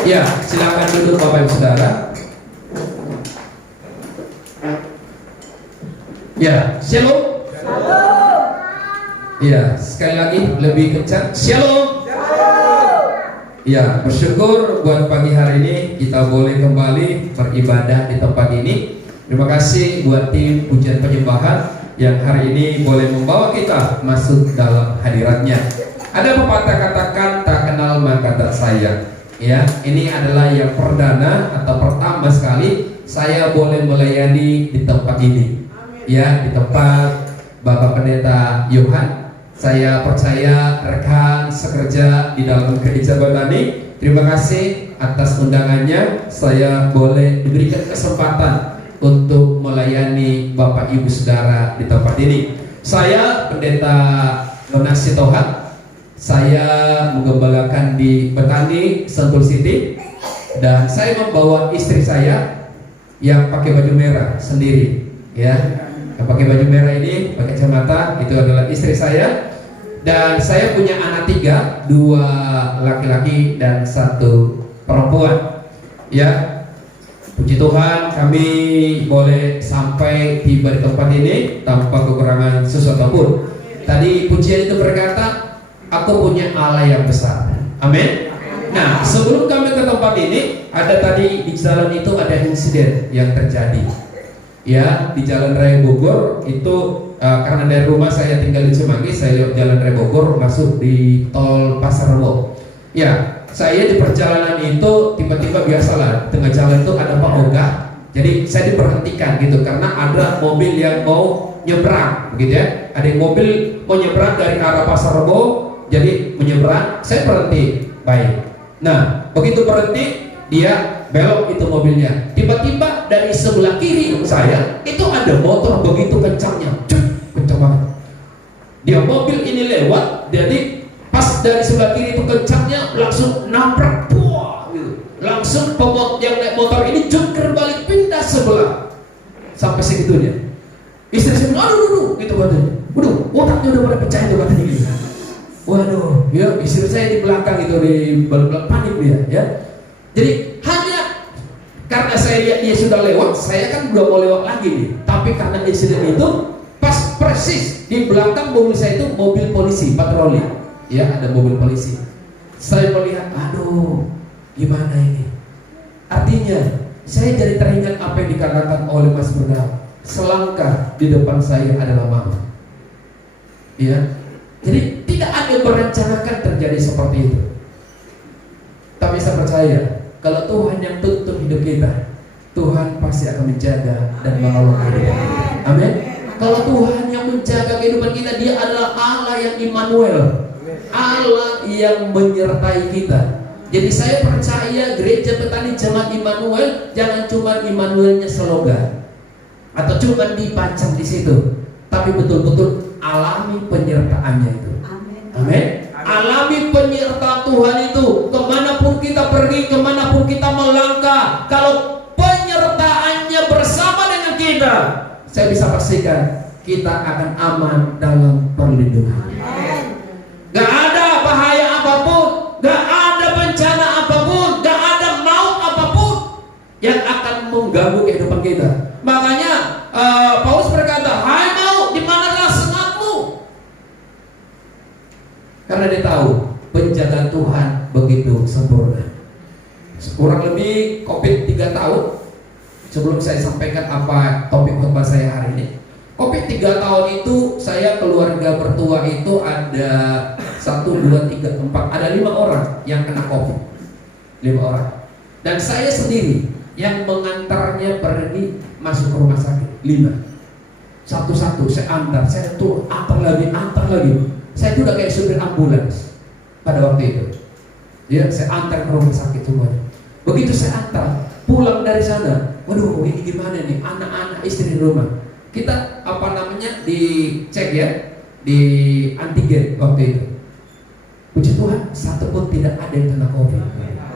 Ya, silakan duduk Bapak Ibu Saudara. Ya, shalom. Shalom. Ya, sekali lagi lebih kencang. Shalom. Shalom. Ya, bersyukur buat pagi hari ini kita boleh kembali beribadah di tempat ini. Terima kasih buat tim pujian penyembahan yang hari ini boleh membawa kita masuk dalam hadiratnya. Ada pepatah katakan tak kenal maka tak sayang. Ya, ini adalah yang perdana atau pertama sekali saya boleh melayani di tempat ini. Ya, di tempat Bapak Pendeta Yohan. Saya percaya rekan sekerja di dalam gereja Botani, terima kasih atas undangannya. Saya boleh diberikan kesempatan untuk melayani Bapak Ibu Saudara di tempat ini. Saya Pendeta Yonas Sitohat. Saya menggembalakan di Betani, Sentul City, dan saya membawa istri saya yang pakai baju merah sendiri, ya. Yang pakai baju merah ini, pakai kacamata, itu adalah istri saya. Dan saya punya anak 3, 2 laki-laki dan 1 perempuan. Ya, puji Tuhan kami boleh sampai tiba di tempat ini tanpa kekurangan sesuatu pun. Tadi pujian itu berkata, aku punya Allah yang besar. Amin. Nah, sebelum kami ke tempat ini, ada tadi di jalan itu ada insiden yang terjadi. Ya, di Jalan Raya Bogor itu karena dari rumah saya tinggal di Cimanggis, saya lewat Jalan Raya Bogor masuk di tol Pasar Rebo. Ya, saya di perjalanan itu tiba-tiba biasalah tengah jalan itu ada Pak Oga. Jadi saya diperhentikan gitu karena ada mobil yang mau nyebrang, begitu ya. Ada yang mobil mau nyebrang dari arah Pasar Rebo, jadi menyeberang. Saya berhenti, baik. Nah, begitu berhenti dia belok itu mobilnya. Tiba-tiba dari sebelah kiri saya itu ada motor begitu kencangnya, kencang banget. Dia mobil ini lewat, jadi pas dari sebelah kiri itu kencangnya langsung nabrak, buah, gitu. Langsung pemot yang naik motor ini jungkir balik pindah sebelah sampai segitunya. Istri saya bilang, aduh, gitu katanya. Waduh, otaknya udah pada pecah itu katanya gitu. Waduh, ya istri saya di belakang itu di belakang panik dia, ya. Jadi hanya karena saya lihat dia sudah lewat, saya kan belum mau lewat lagi nih. Tapi karena insiden itu pas persis di belakang mobil saya itu mobil polisi patroli, ya ada mobil polisi. Saya melihat, aduh, gimana ini? Artinya saya jadi teringat apa yang dikatakan oleh Mas Bunda. Selangkah di depan saya adalah maut. Ya, jadi tidak ada yang merencanakan terjadi seperti itu. Tapi saya percaya kalau Tuhan yang tutup hidup kita, Tuhan pasti akan menjaga dan menolong kehidupan kita. Amin. Kalau Tuhan yang menjaga kehidupan kita, Dia adalah Allah yang Immanuel, Allah yang menyertai kita. Jadi saya percaya gereja Betani Jemaat Immanuel jangan cuma Immanuelnya slogan atau cuma dipajang di situ, tapi betul-betul alami penyertaannya itu. Amin. Alami penyertaan Tuhan itu kemanapun kita pergi, kemanapun kita melangkah. Kalau penyertaannya bersama dengan kita, saya bisa pastikan kita akan aman dalam perlindungan. Gak ada bahaya apapun, gak ada bencana apapun, gak ada maut apapun yang akan mengganggu kehidupan kita. Makanya Paulus berkata, hai maut, di manalah semangatmu? Karena dia tahu penjagaan Tuhan begitu sempurna. Kurang lebih COVID 3 tahun sebelum saya sampaikan apa topik khotbah saya hari ini. COVID 3 tahun itu saya keluarga mertua itu ada 1, 2, 3, 4, ada 5 orang yang kena COVID. 5 orang. Dan saya sendiri yang mengantarnya pergi masuk ke rumah sakit. 5. Satu-satu saya antar, saya tuh antar lagi. Saya itu udah kayak supir ambulans pada waktu itu. Ya, saya antar ke rumah sakit semuanya. Begitu saya antar, pulang dari sana, waduh ini gimana nih, anak-anak istri di rumah. Kita dicek ya, di antigen waktu itu. Puji Tuhan, satu pun tidak ada yang kena COVID.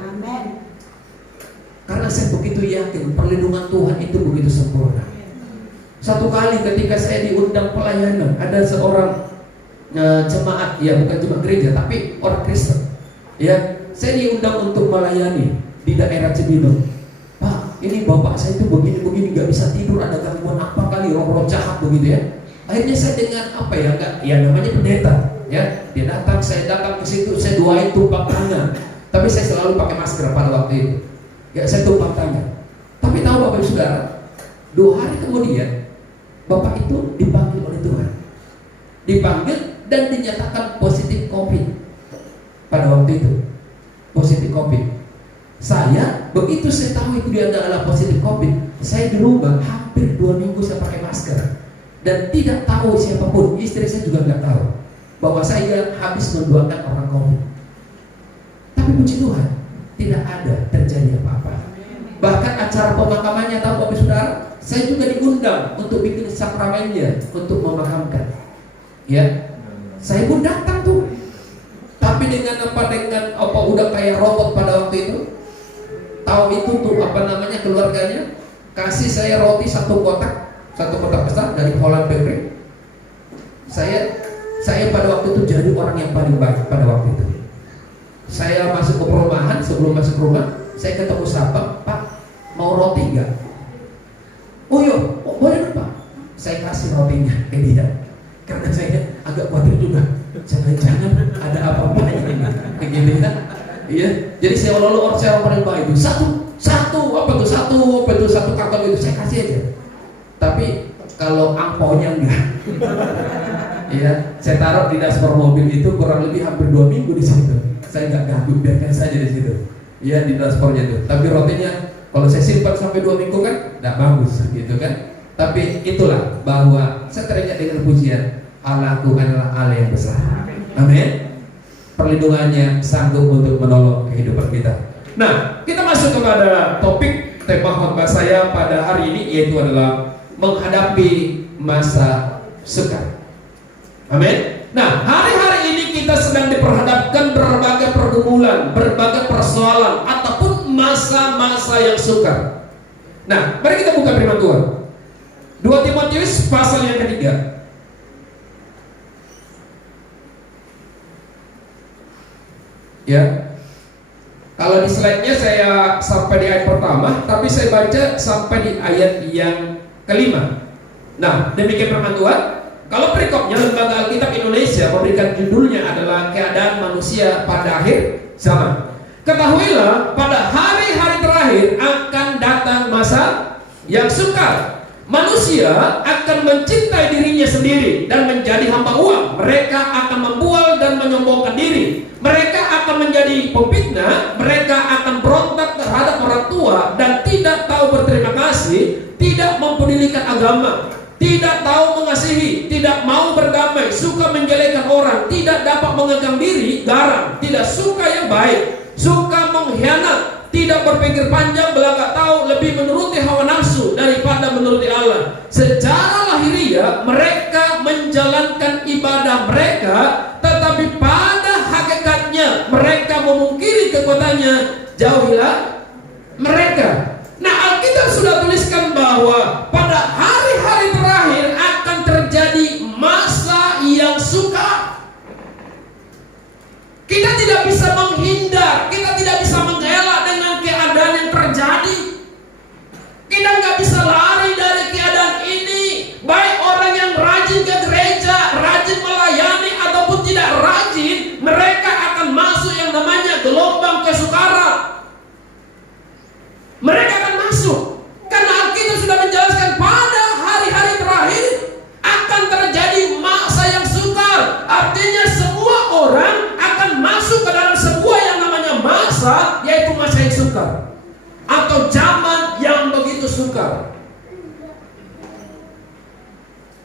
Amin. Karena saya begitu yakin perlindungan Tuhan itu begitu sempurna. Satu kali ketika saya diundang pelayanan, ada seorang jemaat, ya bukan jemaat gereja tapi orang Kristen, ya saya diundang untuk melayani. di daerah Cibinong. Pak, ini bapak saya itu begini-begini, nggak bisa tidur, ada gangguan apa kali, roh-roh jahat begitu ya. Akhirnya saya dengan apa ya, enggak, ya namanya pendeta ya, dia datang, saya datang ke situ, saya doain tumpang tangan. Tapi saya selalu pakai masker pada waktu itu. Ya saya tumpang tangan. Tapi tahu Bapak Ibu Saudara, 2 hari kemudian bapak itu dipanggil oleh Tuhan, dipanggil dan dinyatakan positif COVID. Pada waktu itu positif COVID. Saya begitu saya tahu itu dia adalah positif COVID, saya di rumah hampir 2 minggu saya pakai masker dan tidak tahu siapapun, istri saya juga nggak tahu bahwa saya habis mendoakan orang COVID. Tapi puji Tuhan, tidak ada terjadi apa-apa. Bahkan acara pemakamannya, tahu Bapak Saudara, saya juga diundang untuk bikin sakramennya, untuk memakamkan. Ya, saya pun datang tuh. Tapi dengan apa udah kayak robot pada waktu itu. Tahu itu tuh apa namanya, keluarganya kasih saya roti 1 kotak besar dari Holland Bakery. Saya pada waktu itu jadi orang yang paling baik pada waktu itu. Saya masuk ke perumahan, sebelum masuk rumah, saya ketemu sahabat, Pak, mau roti nggak? Oh iya, boleh dong Pak. Saya kasih rotinya ke dia, karena saya agak khawatir juga, jangan-jangan ada apa-apa ini, begitu ya. Iya, jadi saya lalu orang saya paling baik itu satu karton itu saya kasih aja. Tapi kalau angpaunya enggak, iya, saya taruh di dashboard mobil itu kurang lebih hampir 2 minggu di situ. Saya nggak ganggu, biarkan saja di situ. Iya, di dashboardnya itu. Tapi rotinya kalau saya simpan sampai 2 minggu kan nggak bagus, gitu kan. Tapi itulah bahwa saya teringat dengan pujian, Allahku adalah Allah yang besar. Amin. Perlindungannya sanggup untuk menolong kehidupan kita. Nah, kita masuk kepada topik tema khotbah saya pada hari ini, yaitu adalah menghadapi masa sukar. Amin. Nah, hari-hari ini kita sedang diperhadapkan berbagai pergumulan, berbagai persoalan, ataupun masa-masa yang sukar. Nah, mari kita buka firman Tuhan. 2 Timotius pasal yang ketiga. Ya, kalau di slide-nya saya sampai di ayat pertama, tapi saya baca sampai di ayat yang kelima. Nah, demikian firman Tuhan. Kalau perikopnya, Lembaga Alkitab Indonesia memberikan judulnya adalah keadaan manusia pada akhir zaman. Ketahuilah, pada hari-hari terakhir akan datang masa yang sukar. Manusia akan mencintai dirinya sendiri dan menjadi hamba uang. Mereka akan membual dan menyombongkan diri. Mereka akan menjadi pemfitnah. Mereka akan berontak terhadap orang tua dan tidak tahu berterima kasih, tidak mempedulikan agama, tidak tahu mengasihi, tidak mau berdamai, suka menjelekan orang, tidak dapat mengegang diri, garang, tidak suka yang baik, suka mengkhianat, tidak berpikir panjang, belaka tahu, lebih menuruti hawa nafsu daripada menuruti Allah. Secara lahiriah mereka menjalankan ibadah mereka, tetapi pada hakikatnya mereka memungkiri kekuatannya. Jauhilah mereka. Nah, Alkitab sudah tuliskan bahwa pada hari-hari terakhir akan terjadi masa yang sukar. Kita tidak bisa menghindar, kita tidak bisa mengelak dengan keadaan yang terjadi. Kita nggak bisa lari dari keadaan ini. Baik orang yang rajin ke gereja, rajin melayani ataupun tidak rajin, mereka akan masuk yang namanya gelombang kesukaran. Mereka akan masuk, karena Alkitab sudah menjelaskan pada hari-hari terakhir akan terjadi masa yang sukar. Artinya semua orang akan masuk ke dalam sebuah yang namanya masa, yaitu masa yang sukar atau zaman yang begitu sukar.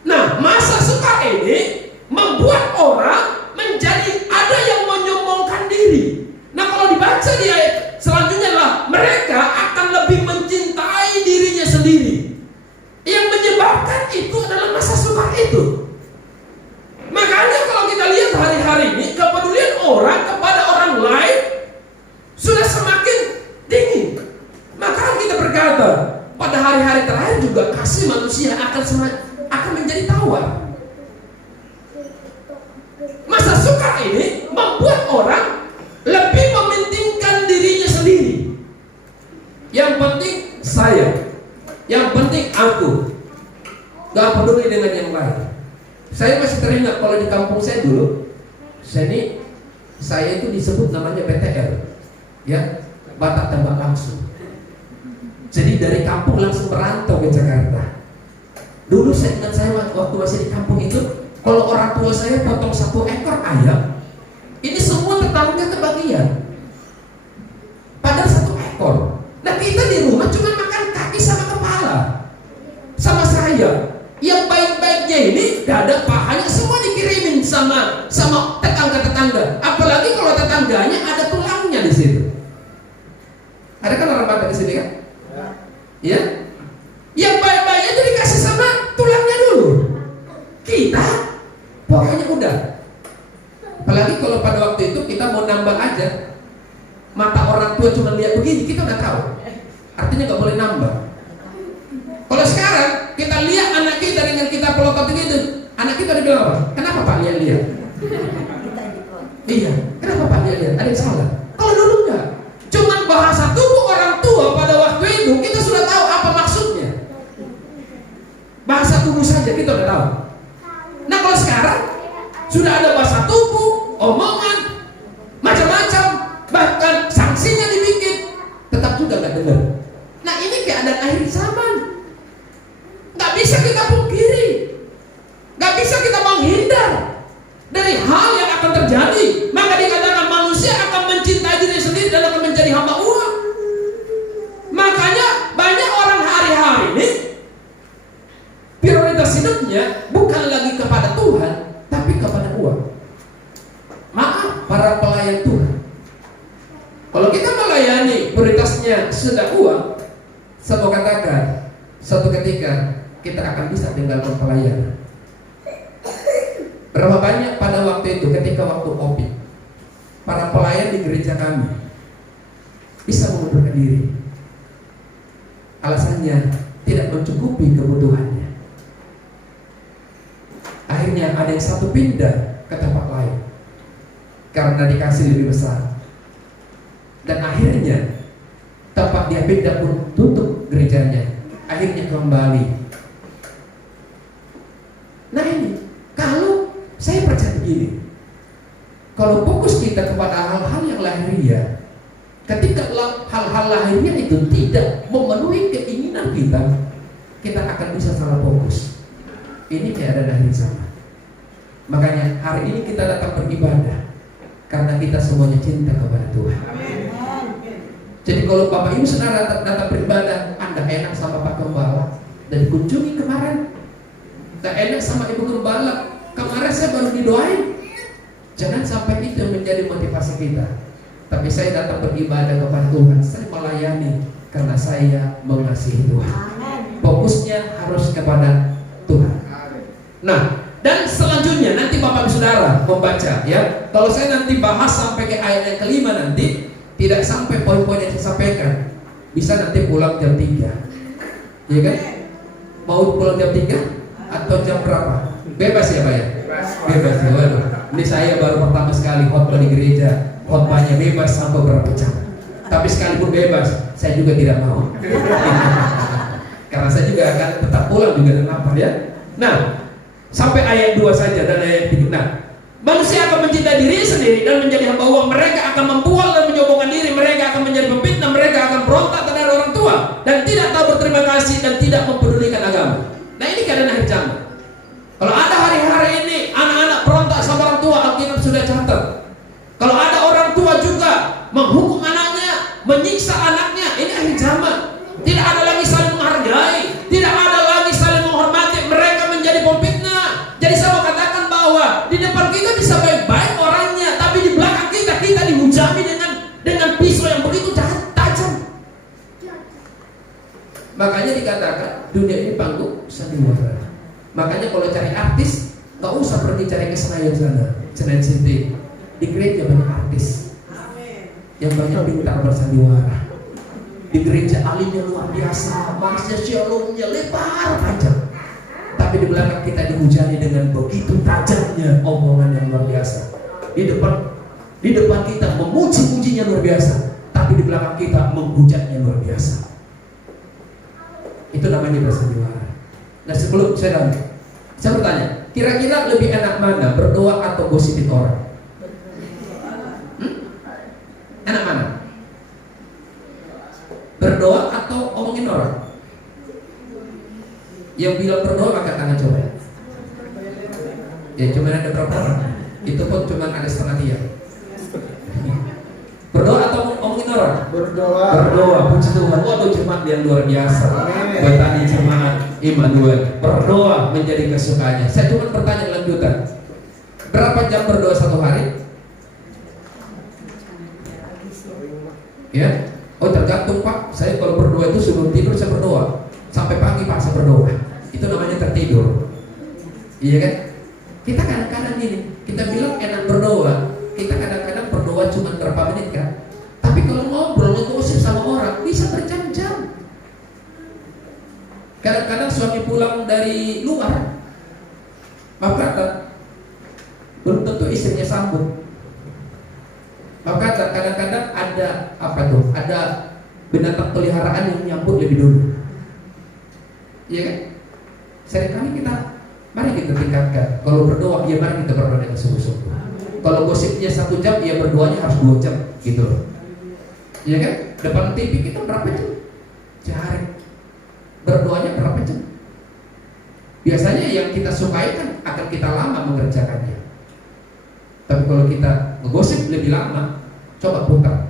Nah, masa sukar ini membuat orang menjadi ada yang menyombongkan diri. Nah, kalau dibaca di ayat selanjutnya lah, mereka akan lebih mencintai dirinya sendiri. Yang menyebabkan itu adalah masa sukar itu. Makanya kalau kita lihat hari-hari ini, kepedulian orang kepada orang lain sudah semakin tinggi. Maka kita berkata, pada hari-hari terakhir juga kasih manusia akan menjadi tawar. Masa sukar ini membuat orang lebih mementingkan dirinya sendiri. Yang penting aku. Gak peduli dengan yang lain. Saya masih teringat kalau di kampung saya dulu, saya itu disebut namanya BTL, ya, Batak Tembak Langsung. Jadi dari kampung langsung merantau ke Jakarta. Dulu saya ingat saya waktu masih di kampung itu, kalau orang tua saya potong 1 ekor ayam, ini semua tetangga kebagian. Padahal 1 ekor. Nah kita di rumah cuma makan kaki sama kepala, sama saya. Yang baik-baiknya ini dada pahanya semua dikirimin sama tetangga-tetangga. Apalagi kalau tetangganya ada tulangnya di situ. Ada kan orang Batak di sini kan? Ya. Yang baik-baiknya itu dikasih sama tulangnya dulu. Kita pokoknya udah. Apalagi kalau pada waktu itu kita mau nambah aja, mata orang tua cuma lihat begini, kita udah tahu. Artinya nggak boleh nambah. Kalau sekarang kita lihat anak kita dengan kita pelotot gitu, anak kita udah bilang apa? Kenapa Pak lihat? Iya, kenapa Pak lihat? Ada yang salah? Kalau dulu enggak, cuman bahasa tubuh orang tua pada waktu itu kita sudah tahu apa maksudnya. Bahasa tubuh saja kita udah tahu. Nah kalau sekarang sudah ada bahasa tubuh, omongan, macam-macam, bahkan sanksinya dibikin, tetap juga nggak dengar. Nah ini keadaan akhir zaman. Gak bisa kita pungkiri, gak bisa kita menghindar dari hal yang akan terjadi. Maka dikatakan manusia akan mencintai diri sendiri dan akan menjadi hamba uang. Makanya banyak orang hari-hari ini prioritas hidupnya bukan lagi kepada Tuhan, tapi kepada uang. Maaf para pelayan Tuhan, kalau kita melayani prioritasnya sudah uang, saya mau katakan suatu ketika kita akan bisa tinggalkan pelayanan. Berapa banyak pada waktu itu ketika waktu COVID, para pelayan di gereja kami bisa mengundurkan diri. Alasannya tidak mencukupi kebutuhannya. Akhirnya ada yang satu pindah ke tempat lain karena dikasih lebih besar. Dan akhirnya tempat dia pindah pun tutup gerejanya. Akhirnya kembali. Nah ini, kalau saya percaya begini, kalau fokus kita kepada hal-hal yang lahiriah, ketika hal-hal lahiriah itu tidak memenuhi keinginan kita akan bisa salah fokus. Ini keadaan akhir zaman. Makanya hari ini kita datang beribadah karena kita semuanya cinta kepada Tuhan. Jadi kalau Bapak Ibu saudara datang beribadah, Anda enak sama Pak Gembala dan kunjungi kemarin. Tak enak sama Ibu Gembala, kemarin saya baru didoain. Jangan sampai itu menjadi motivasi kita. Tapi saya datang beribadah kepada Tuhan, saya melayani karena saya mengasihi Tuhan. Fokusnya harus kepada Tuhan. Nah, dan selanjutnya nanti Bapak Ibu Saudara membaca ya. Kalau saya nanti bahas sampai ke ayat yang kelima nanti, tidak sampai poin-poin yang saya sampaikan. Bisa nanti pulang jam 3. Iya kan? Mau pulang jam 3? Atau jam berapa? Bebas ya Pak ya? Bebas ya. Waduh. Ini saya baru pertama sekali khotbah di gereja. Khotbahnya bebas sampai berapa jam. Tapi sekalipun bebas, saya juga tidak mau. Karena saya juga akan tetap pulang juga dengan lapar ya. Nah, sampai ayat 2 saja dan ayat 3. Nah, manusia akan mencintai diri sendiri dan menjadi hamba uang. Mereka akan membual dan menyombongkan diri. Mereka akan menjadi pemfitnah. Mereka akan berontak terhadap orang tua dan tidak tahu berterima kasih dan tidak mempedulikan agama. Nah ini keadaan akhir zaman. Kalau ada hari-hari ini anak-anak berontak sama orang tua, Alkitab sudah catat. Kalau ada orang tua juga menghukum anaknya, menyiksa anaknya, ini akhir zaman. Tidak ada lagi saling menghargai, tidak ada lagi saling menghormati. Mereka menjadi pemfitnah. Jadi saya mau katakan bahwa di depan kita bisa baik-baik orangnya, tapi di belakang kita dihujani dengan pisau yang begitu tajam. Makanya dikatakan dunia ini panggung sandiwara. Makanya kalau cari artis, nggak usah pergi cari ke Senayan sana, Senayan City. Di gereja banyak artis yang banyak pintar bersandiwara. Di gereja alimnya luar biasa, maksudnya shalomnya lebar panjang. Tapi di belakang kita dihujani dengan begitu tajamnya omongan yang luar biasa. Di depan kita memuji-mujinya luar biasa, tapi di belakang kita menghujatnya luar biasa. Itu namanya bersandiwara. Nah sebelum saya bertanya, kira-kira lebih enak mana, berdoa atau gosipin orang? Enak mana? Berdoa atau omongin orang? Yang bilang berdoa angkat tangan coba. Ya cuma ada berapa orang? Itu pun cuma ada setengah tiang. Berdoa atau omongin orang? Berdoa, puji Tuhan. Waduh jemaat yang luar biasa. Betani jemaat Immanuel. Berdoa menjadi kesukaannya. Saya cuma bertanya lanjutan. Berapa jam berdoa satu hari? Ya, oh tergantung Pak. Saya kalau berdoa itu sebelum tidur saya berdoa. Sampai pagi Pak saya berdoa. Itu namanya tertidur. Iya kan? Kita kadang-kadang gini, kita bilang enak berdoa. Kita kadang-kadang berdoa cuma berapa menit kan? Tapi kalau ngobrol, ngegosip sama orang bisa berjam-jam. Kadang-kadang suami pulang dari luar, maaf kata, belum tentu istrinya sambut. Maaf kata, kadang-kadang ada apa tuh? Ada binatang peliharaan yang nyambut lebih dulu. Iya kan? Seringkali mari kita tingkatkan. Kalau berdoa, ya mari kita berdoa dengan sungguh-sungguh. Kalau gosipnya 1 jam, ya berdoanya harus 2 jam, gitu loh. Iya kan? Depan TV kita berapa jam? Cari. Berdoanya berapa jam? Biasanya yang kita sukai kan akan kita lama mengerjakannya. Tapi kalau kita ngegosip lebih lama, coba putar.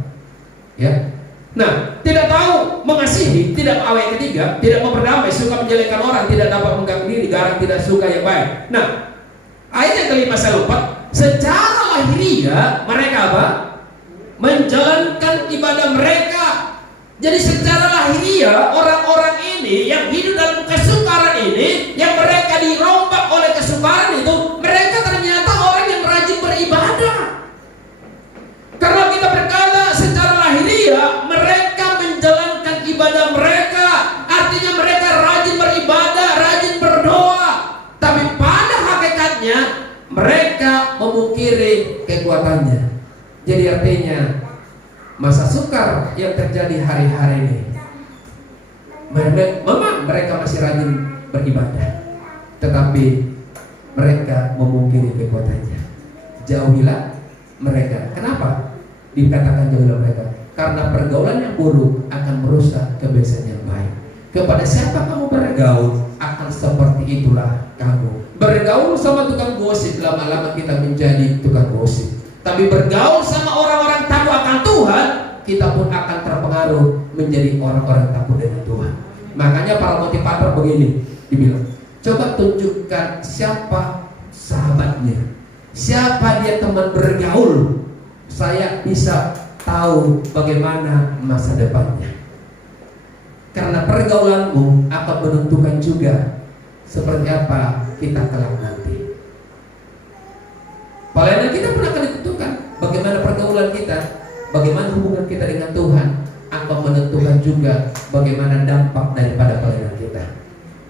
Ya. Nah, tidak tahu mengasihi, tidak awet ketiga, tidak mau berdamai, suka menjelekkan orang, tidak dapat mengganggu diri, garang tidak suka yang baik. Nah, ayat yang kelima saya lupa. Secara lahiriah mereka apa? Menjalankan ibadah mereka. Jadi secara lahiriah orang-orang ini yang hidup dalam kesukaran ini, yang mereka dirombak oleh kesukaran itu, mereka ternyata orang yang rajin beribadah. Karena kita berkata secara lahiriah mereka menjalankan ibadah mereka, artinya mereka rajin beribadah, rajin berdoa. Tapi pada hakikatnya mereka memungkiri kekuatannya. Jadi artinya masa sukar yang terjadi hari-hari ini, memang mereka masih rajin beribadah, tetapi mereka memungkiri kekuatannya. Jauhilah mereka. Kenapa? Dikatakan jauhilah mereka karena pergaulan yang buruk akan merusak kebiasaan yang baik. Kepada siapa kamu bergaul, akan seperti itulah kamu. Bergaul sama tukang gosip, lama-lama kita menjadi tukang gosip. Tapi bergaul sama orang-orang takut akan Tuhan, kita pun akan terpengaruh menjadi orang-orang takut dengan Tuhan. Makanya para motivator begini dibilang, coba tunjukkan siapa sahabatnya, siapa dia teman bergaul, saya bisa tahu bagaimana masa depannya. Karena pergaulanmu akan menentukan juga seperti apa kita kelak nanti. Pelayanan kita pun akan ditentukan bagaimana pergaulan kita, bagaimana hubungan kita dengan Tuhan, akan menentukan juga bagaimana dampak daripada pelayanan kita.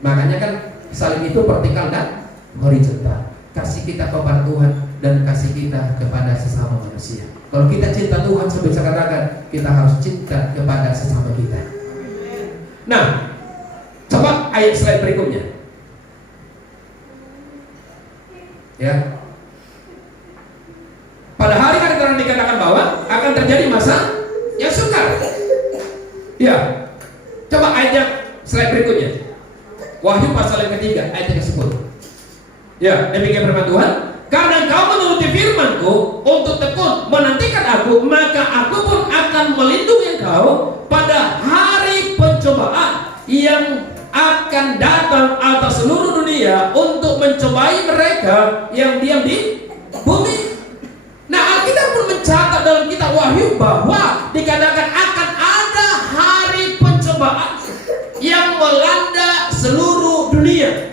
Makanya kan saling itu vertikal dan horizontal. Kasih kita kepada Tuhan dan kasih kita kepada sesama manusia. Kalau kita cinta Tuhan, saya bisa katakan kita harus cinta kepada sesama kita. Nah, coba ayat slide berikutnya. Ya. Pada hari-hari terang dikatakan bahwa akan terjadi masa yang sukar. Ya. Coba ayat yang slide berikutnya. Wahyu pasal yang ketiga ayat yang ke-10. Ya, demikian firman Tuhan. Karena engkau menuruti firman-Ku untuk tekun menantikan Aku, maka Aku pun akan melindungi engkau pada hari pencobaan yang akan datang atas seluruh dunia untuk mencobai mereka yang diam di bumi. Nah, Alkitab pun mencatat dalam kitab Wahyu bahwa dikatakan akan ada hari pencobaan yang melanda seluruh dunia.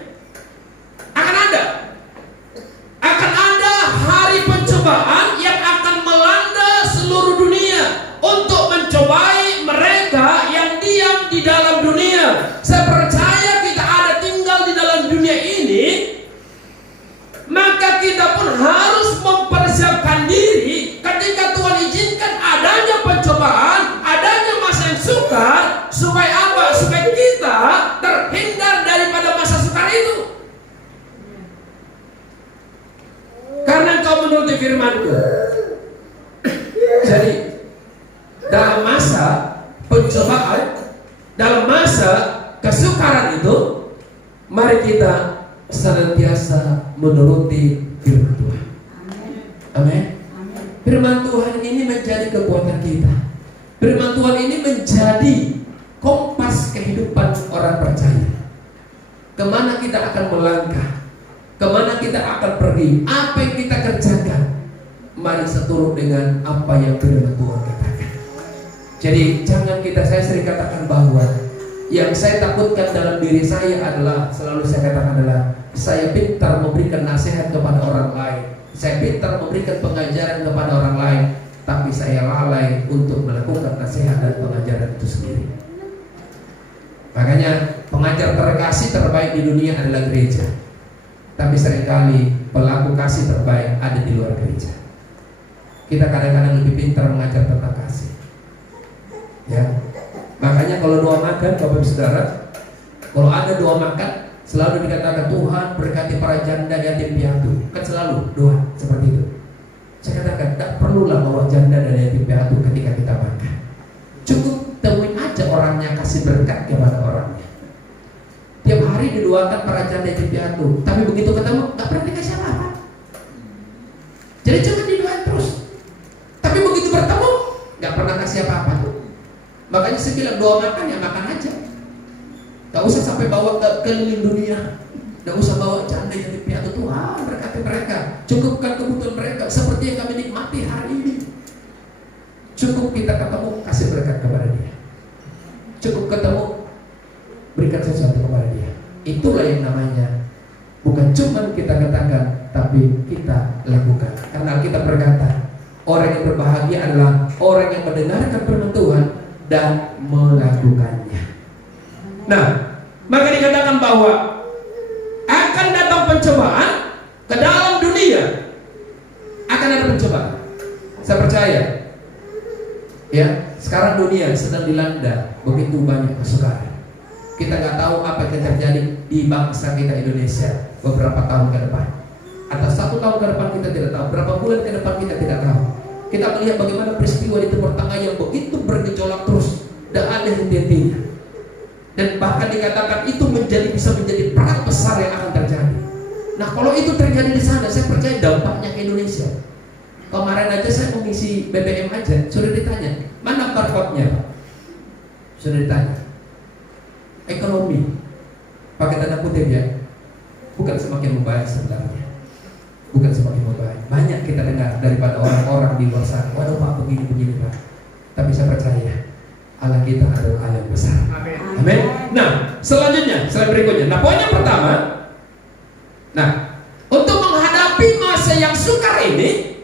Akan ada hari pencobaan yang akan melanda seluruh dunia untuk mencobai mereka yang diam di dalam dunia. Saya percaya kita ada tinggal di dalam dunia ini, maka kita pun harus mempersiapkan diri ketika Tuhan izinkan adanya pencobaan, adanya masa yang sukar, supaya apa? Supaya kita pencobaan, dalam masa kesukaran itu, mari kita senantiasa menuruti firman Tuhan. Amin. Firman Tuhan ini menjadi kekuatan kita. Firman Tuhan ini menjadi kompas kehidupan orang percaya. Kemana kita akan melangkah, kemana kita akan pergi, apa yang kita kerjakan, mari seturut dengan apa yang firman Tuhan katakan. Jadi jangan saya sering katakan bahwa yang saya takutkan dalam diri saya adalah, selalu saya katakan adalah, saya pintar memberikan nasihat kepada orang lain, saya pintar memberikan pengajaran kepada orang lain, tapi saya lalai untuk melakukan nasihat dan pengajaran itu sendiri. Makanya pengajar terkasih terbaik di dunia adalah gereja, tapi seringkali pelaku kasih terbaik ada di luar gereja. Kita kadang-kadang lebih pintar mengajar tentang kasih, ya. Makanya kalau doa makan, Bapak Ibu Saudara, kalau ada doa makan, selalu dikatakan Tuhan berkati para janda yatim piatu. Kan selalu doa seperti itu. Saya katakan tidak perlulah bawa janda dan yatim piatu ketika kita makan. Cukup temuin aja orangnya, kasih berkat kepada orangnya. Tiap hari didoakan para janda yatim piatu, tapi begitu ketemu nggak pernah dikasih apa-apa. Jadi jangan didoain terus, tapi begitu bertemu nggak pernah kasih apa-apa tuh. Makanya saya bilang doa makan ya makan aja. Gak usah sampai bawa ke keliling dunia, gak usah bawa janda yatim piatu. Tuhan berkati mereka, cukupkan kebutuhan mereka seperti yang kami nikmati hari ini. Cukup kita ketemu, kasih berkat kepada dia. Cukup ketemu, berikan sesuatu kepada dia. Itulah yang namanya bukan cuma kita katakan, tapi kita lakukan. Karena kita berkata, orang yang berbahagia adalah orang yang mendengarkan firman Tuhan dan melakukannya. Nah, maka dikatakan bahwa akan datang pencobaan ke dalam dunia. Akan ada pencobaan. Saya percaya. Ya, sekarang dunia sedang dilanda begitu banyak kesukaran. Kita nggak tahu apa yang terjadi di bangsa kita Indonesia beberapa tahun ke depan, atau 1 tahun ke depan kita tidak tahu, berapa bulan ke depan kita tidak tahu. Kita melihat bagaimana peristiwa di Timur Tengah yang begitu bergejolak terus dan ada henti-hentinya. Dan bahkan dikatakan itu bisa menjadi perang besar yang akan terjadi. Nah, kalau itu terjadi di sana, saya percaya dampaknya ke Indonesia. Kemarin aja saya mengisi BBM aja, sudah ditanya, mana barcode-nya, Pak? Sudah ditanya. Ekonomi, pakai tanda kutip ya, bukan semakin membaik sebenarnya. Bukan semakin membaik. Banyak kita dengar daripada orang-orang di luar sana, waduh Pak begini Pak. Tapi saya percaya Allah kita adalah Allah yang besar. Amin. Nah, selanjutnya, slide berikutnya. Nah, poin yang pertama. Nah, untuk menghadapi masa yang sukar ini,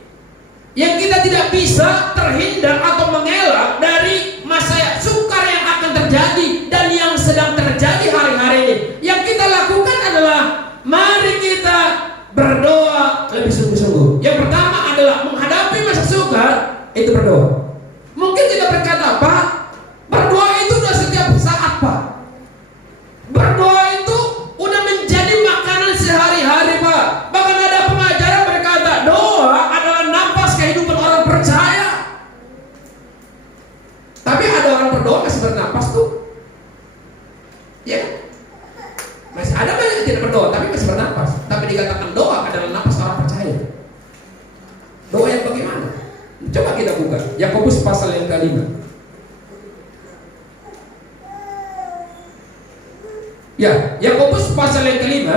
yang kita tidak bisa terhindar atau mengelak dari masa sukar yang akan terjadi dan yang sedang terjadi hari-hari ini. Yang kita lakukan adalah mari kita berdoa lebih sungguh-sungguh. Yang pertama adalah menghadapi masa sukar itu berdoa. Mungkin kita berkata, Pak, berdoa itu udah setiap saat, Pak. Berdoa itu udah menjadi makanan sehari-hari, Pak. Bahkan ada pengajaran berkata, doa adalah nafas kehidupan orang percaya. Tapi ada orang berdoa masih bernapas tuh, ya. Masih ada banyak yang tidak berdoa tapi masih bernapas. Tapi dikatakan doa adalah napas orang percaya. Doa yang bagaimana? Coba kita buka Yakobus pasal yang ke-5. Ya, Yakobus pasal yang ke-5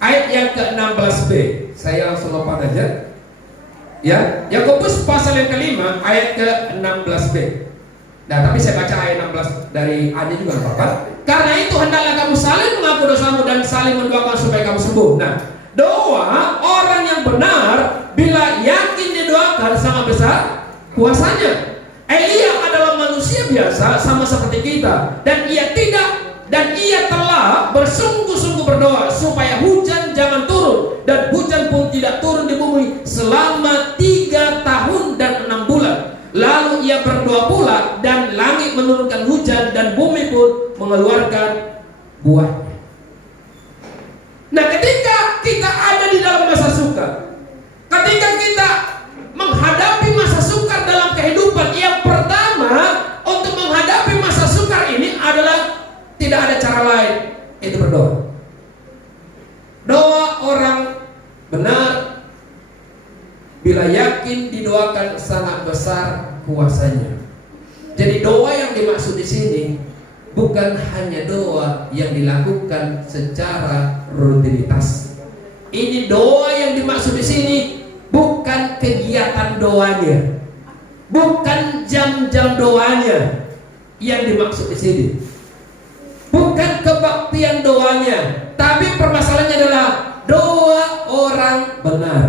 ayat yang ke-16b. Saya langsung lompat aja. Ya, Yakobus pasal yang ke-5 ayat ke-16b. Nah, tapi saya baca ayat 16 dari A juga nggak apa-apa. Karena itu hendaklah kamu saling mengaku dosamu dan saling mendoakan supaya kamu sembuh. Nah, doa orang yang benar bila yakin didoakan sangat besar kuasanya. Elia adalah manusia biasa sama seperti kita, dan ia telah bersungguh-sungguh berdoa supaya hujan jangan turun, dan hujan pun tidak turun di bumi selama 3 tahun dan 6 bulan. Lalu ia berdoa pula dan langit menurunkan hujan dan bumi pun mengeluarkan buahnya. Nah, ketika kita ada di dalam masa sukar, ketika kita menghadapi masa sukar dalam besar kuasanya. Jadi doa yang dimaksud di sini bukan hanya doa yang dilakukan secara rutinitas. Ini doa yang dimaksud di sini bukan kegiatan doanya, bukan jam-jam doanya yang dimaksud di sini, bukan kebaktian doanya, tapi permasalahannya adalah doa orang benar.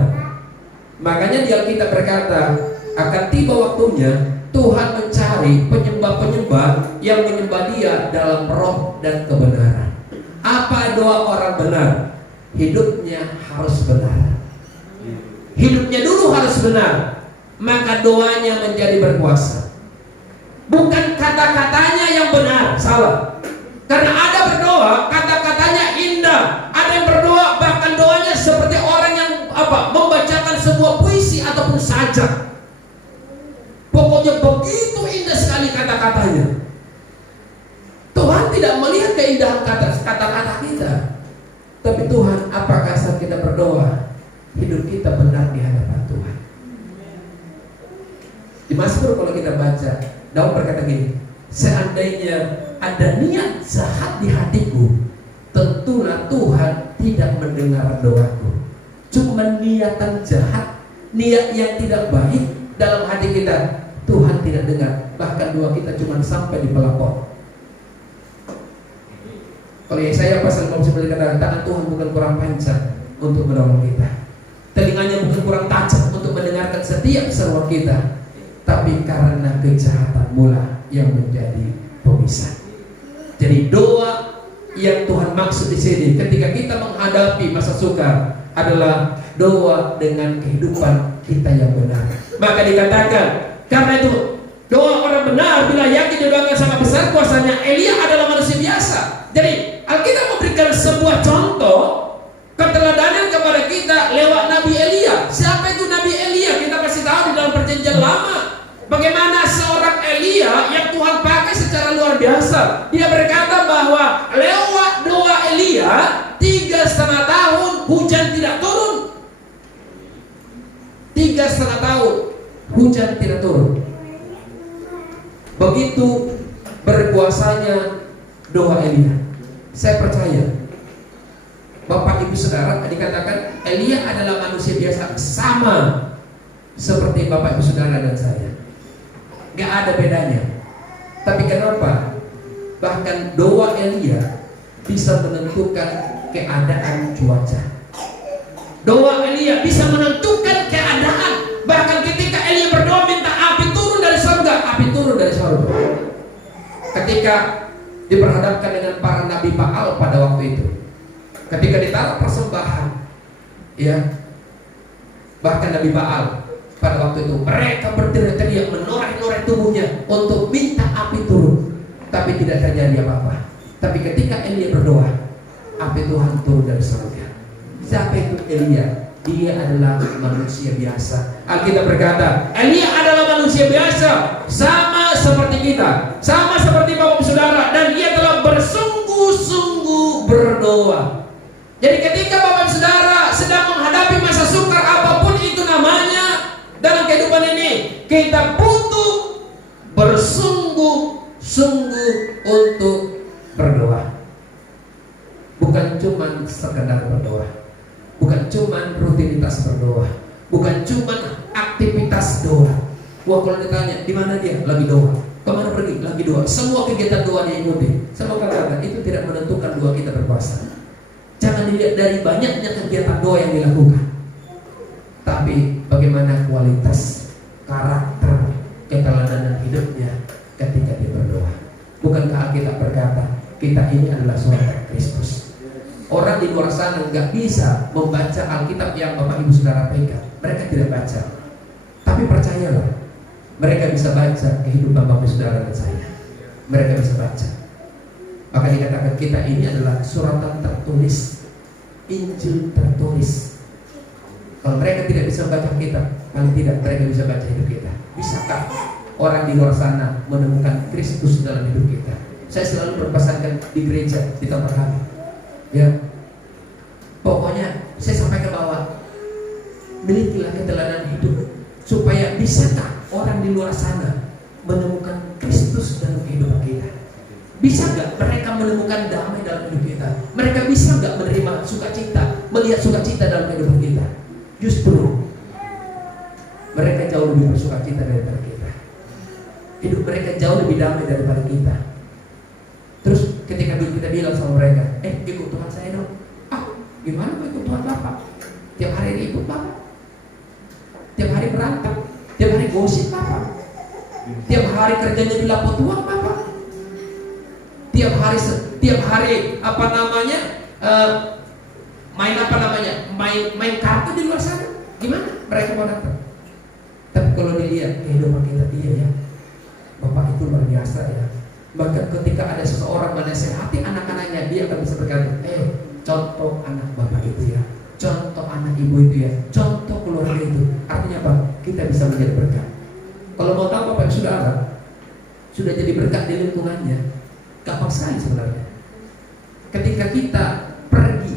Makanya di Alkitab berkata, akan tiba waktunya Tuhan mencari penyembah-penyembah yang menyembah Dia dalam roh dan kebenaran. Apa doa orang benar? Hidupnya harus benar. Hidupnya dulu harus benar, maka doanya menjadi berkuasa. Bukan kata-katanya yang benar, salah. Karena ada berdoa, kata-katanya indah. Ada yang berdoa, bahkan doanya seperti orang yang membacakan sebuah puisi ataupun sajak. Pokoknya begitu indah sekali kata-katanya. Tuhan tidak melihat keindahan kata-kata kita, tapi Tuhan, apakah saat kita berdoa hidup kita benar di hadapan Tuhan? Di Mazmur kalau kita baca, Daud berkata gini, seandainya ada niat jahat di hatiku, tentulah Tuhan tidak mendengar doaku. Cuma niatan jahat, niat yang tidak baik dalam hati kita, Tuhan tidak dengar. Bahkan doa kita cuma sampai di pelapor. Kalau Yesaya pasal 59 dikatakan, tangan Tuhan bukan kurang panjang untuk menolong kita, telinganya bukan kurang tajam untuk mendengarkan setiap seruan kita, tapi karena kejahatan mula yang menjadi pemisah. Jadi doa yang Tuhan maksud di sini ketika kita menghadapi masa sukar adalah doa dengan kehidupan kita yang benar. Maka dikatakan, karena itu doa orang benar bila yakin didoakan sangat besar kuasanya. Elia adalah manusia biasa. Jadi Alkitab memberikan sebuah contoh keteladanan kepada kita lewat Nabi Elia. Siapa itu Nabi Elia? Kita pasti tahu di dalam Perjanjian Lama bagaimana seorang Elia yang Tuhan pakai secara luar biasa. Dia berkata bahwa lewat doa Elia 3,5 tahun hujan tidak turun. 3,5 tahun hujan tidak turun. Begitu berkuasanya doa Elia. Saya percaya Bapak Ibu Saudara, dikatakan Elia adalah manusia biasa, sama seperti Bapak Ibu Saudara dan saya, gak ada bedanya. Tapi kenapa? Bahkan doa Elia bisa menentukan keadaan cuaca. Doa Elia bisa menentukan keadaan. Bahkan ketika Elia berdoa minta api turun dari surga, api turun dari surga. Ketika diperhadapkan dengan para nabi Baal pada waktu itu, ketika ditaruh persembahan, ya, bahkan nabi Baal pada waktu itu mereka berteriak-teriak, menoreh-noreh tubuhnya untuk minta api turun, tapi tidak terjadi apa-apa. Tapi ketika Elia berdoa, api Tuhan turun dari surga. Siapa itu Elia? Dia adalah manusia biasa. Alkitab berkata, Elia adalah manusia biasa, sama seperti kita, sama seperti Bapak Saudara, dan dia telah bersungguh-sungguh berdoa. Jadi ketika Bapak Saudara sedang menghadapi masa sukar apapun itu namanya dalam kehidupan ini, kita butuh bersungguh-sungguh untuk berdoa. Bukan cuma sekedar berdoa, bukan cuma rutinitas berdoa, bukan cuma aktivitas doa. Wah, kalau ditanya di mana dia, lagi doa. Kemana pergi, lagi doa. Semua kegiatan doa dia ikuti. Sama kata itu tidak menentukan doa kita berpuasa. Jangan dilihat dari banyaknya kegiatan doa yang dilakukan, tapi bagaimana kualitas karakter keteladanan hidupnya ketika dia berdoa. Bukankah Alkitab berkata kita ini adalah suara Kristus? Orang di luar sana nggak bisa membaca Alkitab yang Bapak Ibu Saudara pegang. Mereka tidak baca. Tapi percayalah, mereka bisa baca kehidupan Bapak Ibu Saudara dan saya. Mereka bisa baca. Maka dikatakan kita ini adalah suratan tertulis, Injil tertulis. Kalau mereka tidak bisa baca kitab, paling tidak mereka bisa baca hidup kita. Bisakah orang di luar sana menemukan Kristus dalam hidup kita? Saya selalu berpesankan di gereja, di tempat kami, ya, pokoknya saya sampaikan bahwa milikilah keteladanan hidup, supaya bisakah orang di luar sana menemukan Kristus dalam kehidupan kita? Bisa nggak mereka menemukan damai dalam hidup kita? Mereka bisa nggak menerima sukacita, melihat sukacita dalam kehidupan kita? Justru mereka jauh lebih bersukacita daripada kita. Hidup mereka jauh lebih damai daripada kita. Terus ketika kita bilang sama mereka, ikut Tuhan saya dong. Gimana mau ikut Tuhan Bapak? Tiap hari ikut Bapak, tiap hari berantem, tiap hari gosip Bapak, tiap hari kerjanya di lapor Tuhan Bapak, tiap hari main kartu di luar sana. Gimana mereka mau datang? Tapi kalau dilihat kehidupan kita, dia ya, Bapak itu luar biasa ya. Bahkan ketika ada seseorang menasehati anak-anaknya, dia akan bisa berkata, contoh anak Bapak itu ya, contoh anak ibu itu ya, contoh keluarga itu. Artinya apa? Kita bisa menjadi berkat. Kalau mau tahu Bapak Saudara sudah jadi berkat di lingkungannya, gampang sekali sebenarnya. Ketika kita pergi,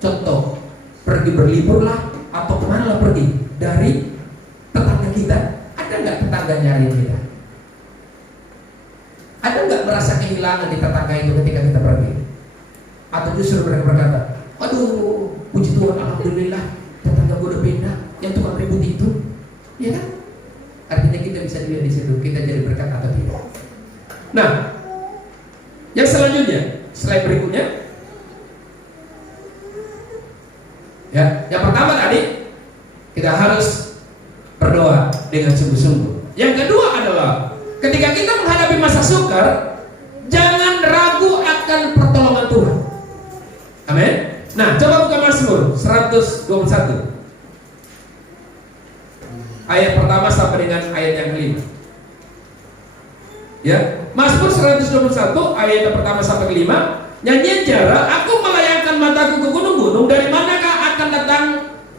contoh pergi berlibur lah atau kemana lah pergi, dari tetangga kita, ada nggak tetangga nyari kita? Ada nggak merasa kehilangan di tetangga itu ketika kita pergi? Atau justru mereka berkata, aduh, puji Tuhan, alhamdulillah, tetangga gue udah pindah, yang tukang ribut itu, ya kan? Artinya kita bisa dilihat di situ, kita jadi berkat atau tidak. Nah, yang selanjutnya, slide berikutnya, ya, yang pertama tadi kita harus berdoa dengan sungguh-sungguh. Yang kedua adalah ketika kita menghadapi masa sukar, jangan ragu akan pertolongan Tuhan. Amin. Nah, coba buka Mazmur 121 ayat pertama sampai dengan ayat yang kelima. Ya, Mazmur 121 ayat yang pertama sampai kelima. Nyanyian Jara, aku melayangkan mataku ke gunung-gunung, dari manakah akan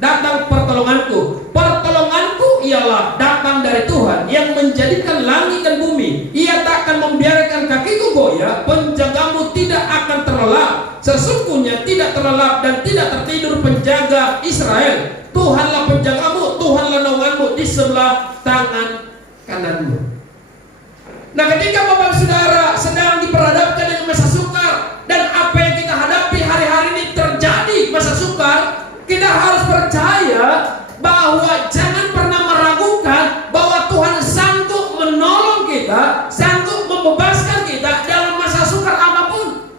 datang pertolonganku? Pertolonganku ialah datang dari Tuhan yang menjadikan langit dan bumi. Ia tak akan membiarkan kakiku goyah, penjagamu tidak akan terlelap. Sesungguhnya tidak terlelap dan tidak tertidur penjaga Israel. Tuhanlah penjagamu, Tuhanlah naunganmu di sebelah tangan kananmu. Nah, ketika Bapak Saudara sedang diperhadapkan dengan masa sukar, dan apa yang kita hadapi hari-hari ini terjadi masa sukar, kita harus percaya bahwa jangan pernah meragukan bahwa Tuhan sanggup menolong kita, sanggup membebaskan kita dalam masa sukar apapun.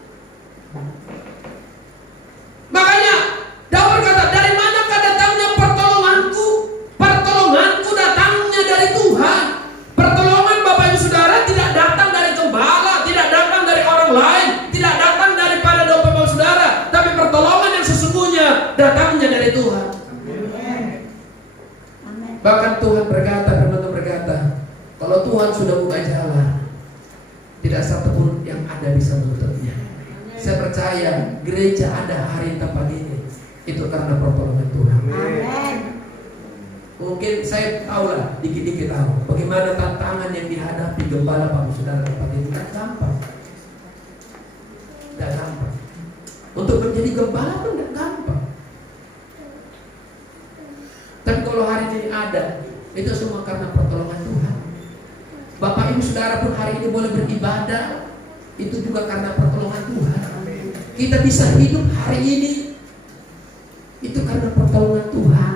Makanya Daud berkata, dari manakah datangnya pertolonganku? Pertolonganku datangnya dari Tuhan. Pertolongan Bapak Ibu Saudara tidak datang dari gembala, tidak datang dari orang lain, tidak datang daripada Bapak Ibu Saudara, tapi pertolongan yang sesungguhnya datangnya dari Tuhan. Bahkan Tuhan berkata, firman Tuhan berkata, kalau Tuhan sudah buka jalan, tidak satupun yang ada bisa menutupnya. Saya percaya gereja ada hari tempat ini itu karena pertolongan Tuhan. Amin. Mungkin saya tahu lah, dikit-dikit tahu bagaimana tantangan yang dihadapi gembala Bapak Saudara tempat ini. Tidak gampang, tidak gampang. Untuk menjadi gembala pun tidak gampang. Tapi kalau hari ini ada, itu semua karena pertolongan Tuhan. Bapak Ibu Saudara pun hari ini boleh beribadah, itu juga karena pertolongan Tuhan. Kita bisa hidup hari ini, itu karena pertolongan Tuhan.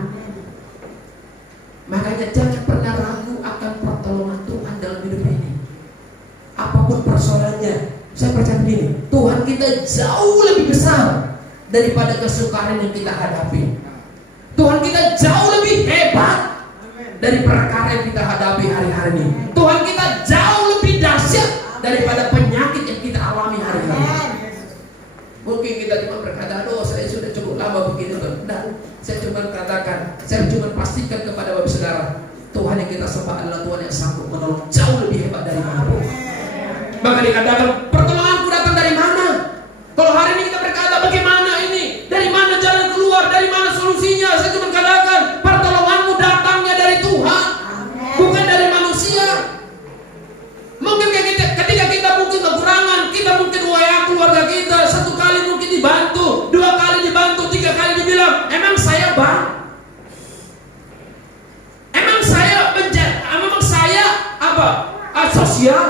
Makanya jangan pernah ragu akan pertolongan Tuhan dalam hidup ini. Apapun persoalannya, saya percaya begini, Tuhan kita jauh lebih besar daripada kesukaran yang kita hadapi. Tuhan kita jauh lebih hebat dari perkara yang kita hadapi hari-hari ini. Tuhan kita jauh lebih dahsyat daripada penyakit yang kita alami hari-hari ini. Mungkin kita cuma berkata, aduh saya sudah cukup lama begini. Dan saya cuma katakan, saya cuma pastikan kepada Bapak Saudara, Tuhan yang kita sembah adalah Tuhan yang sanggup menolong jauh lebih hebat dari manapun. Maka dikatakan, pertolonganku datang dari mana? Kalau hari ini kita berkata, bagaimana ini? Dari mana jalan keluar? Dari mana solusinya? Saya cuma katakan, pertolonganmu datangnya dari Tuhan, bukan dari manusia. Mungkin ketika kita mungkin kekurangan, kita mungkin keluarga kita, satu kali mungkin dibantu, dua kali dibantu, tiga kali dibilang, emang saya dapat sosial.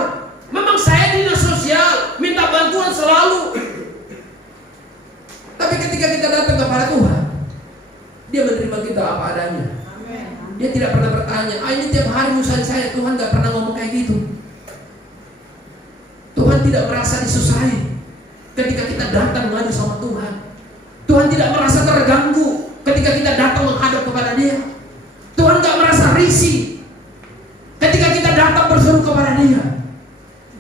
Memang saya dinas sosial, minta bantuan selalu. Tapi ketika kita datang kepada Tuhan, Dia menerima kita apa adanya. Dia tidak pernah bertanya, ini tiap hari nyusahin saya. Tuhan gak pernah ngomong kayak gitu. Tuhan tidak merasa disusahi ketika kita datang mengadu sama Tuhan. Tuhan tidak merasa terganggu ketika kita datang menghadap kepada Dia. Tuhan gak merasa risih ketika kita datang berseru kepada Dia,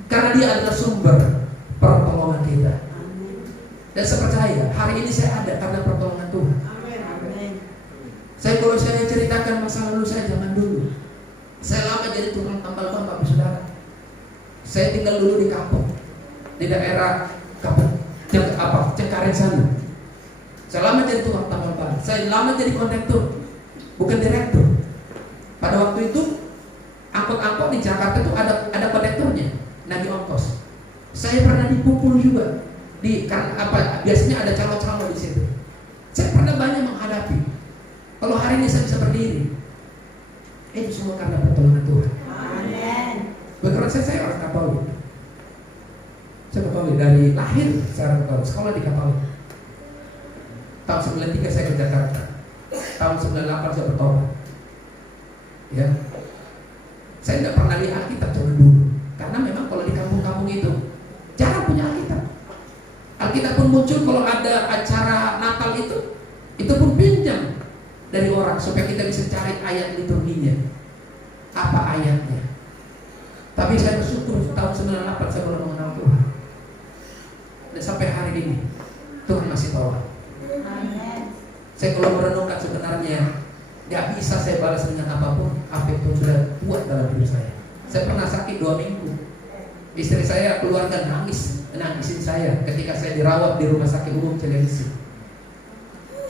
karena Dia adalah sumber pertolongan kita. Dan saya percaya hari ini saya ada karena pertolongan Tuhan. Kalau saya ceritakan masa lalu saya zaman dulu, saya lama jadi tukang tambal ban, Bapak Saudara. Saya tinggal dulu di kampung, di daerah Cengkareng sana. Saya lama jadi tukang tambal ban. Saya lama jadi kondektur, bukan direktur. Pada waktu itu angkot-angkot di Jakarta itu ada kondekturnya, nagih ongkos. Saya pernah dipukul juga biasanya ada calo-calo di situ. Saya pernah banyak menghadapi. Kalau hari ini saya bisa berdiri, itu semua karena pertolongan Tuhan. Amin. Background saya orang Katolik. Saya Katolik dari lahir, saya Katolik, sekolah di Katolik. Tahun 93 saya ke Jakarta. Tahun 98 saya bertobat. Ya, saya tidak pernah lihat Alkitab zaman dulu, karena memang kalau di kampung-kampung itu jarang punya Alkitab. Alkitab pun muncul kalau ada acara Natal itu pun pinjam dari orang supaya kita bisa cari ayat liturginya. Apa ayatnya? Tapi saya bersyukur tahun 98 saya belum mengenal Tuhan. Dan sampai hari ini Tuhan masih tolong. Amin. Saya kalau merenungkan sebenarnya gak bisa saya balas dengan apapun apa yang Tuhan sudah buat dalam hidup saya. Saya pernah sakit 2 minggu. Istri saya keluarga nangisin saya ketika saya dirawat di rumah sakit umum Cilengsi.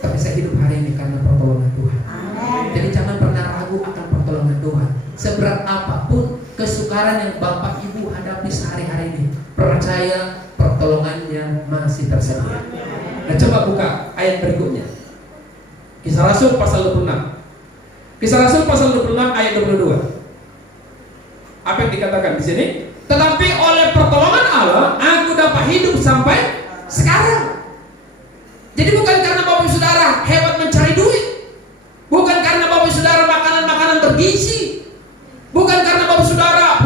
Tapi saya hidup hari ini karena pertolongan Tuhan. Amin. Jadi jangan pernah ragu akan pertolongan Tuhan. Seberat apapun kesukaran yang Bapak Ibu hadapi sehari-hari ini, percaya pertolongannya masih tersedia. Nah, coba buka ayat berikutnya. Kisah Rasul pasal 26. Kisah Rasul pasal 26 ayat 22. Apa yang dikatakan di sini? Tetapi oleh pertolongan Allah aku dapat hidup sampai sekarang. Jadi bukan karena Bapak Saudara hebat mencari duit, bukan karena Bapak Saudara makanan-makanan bergizi, bukan karena Bapak Saudara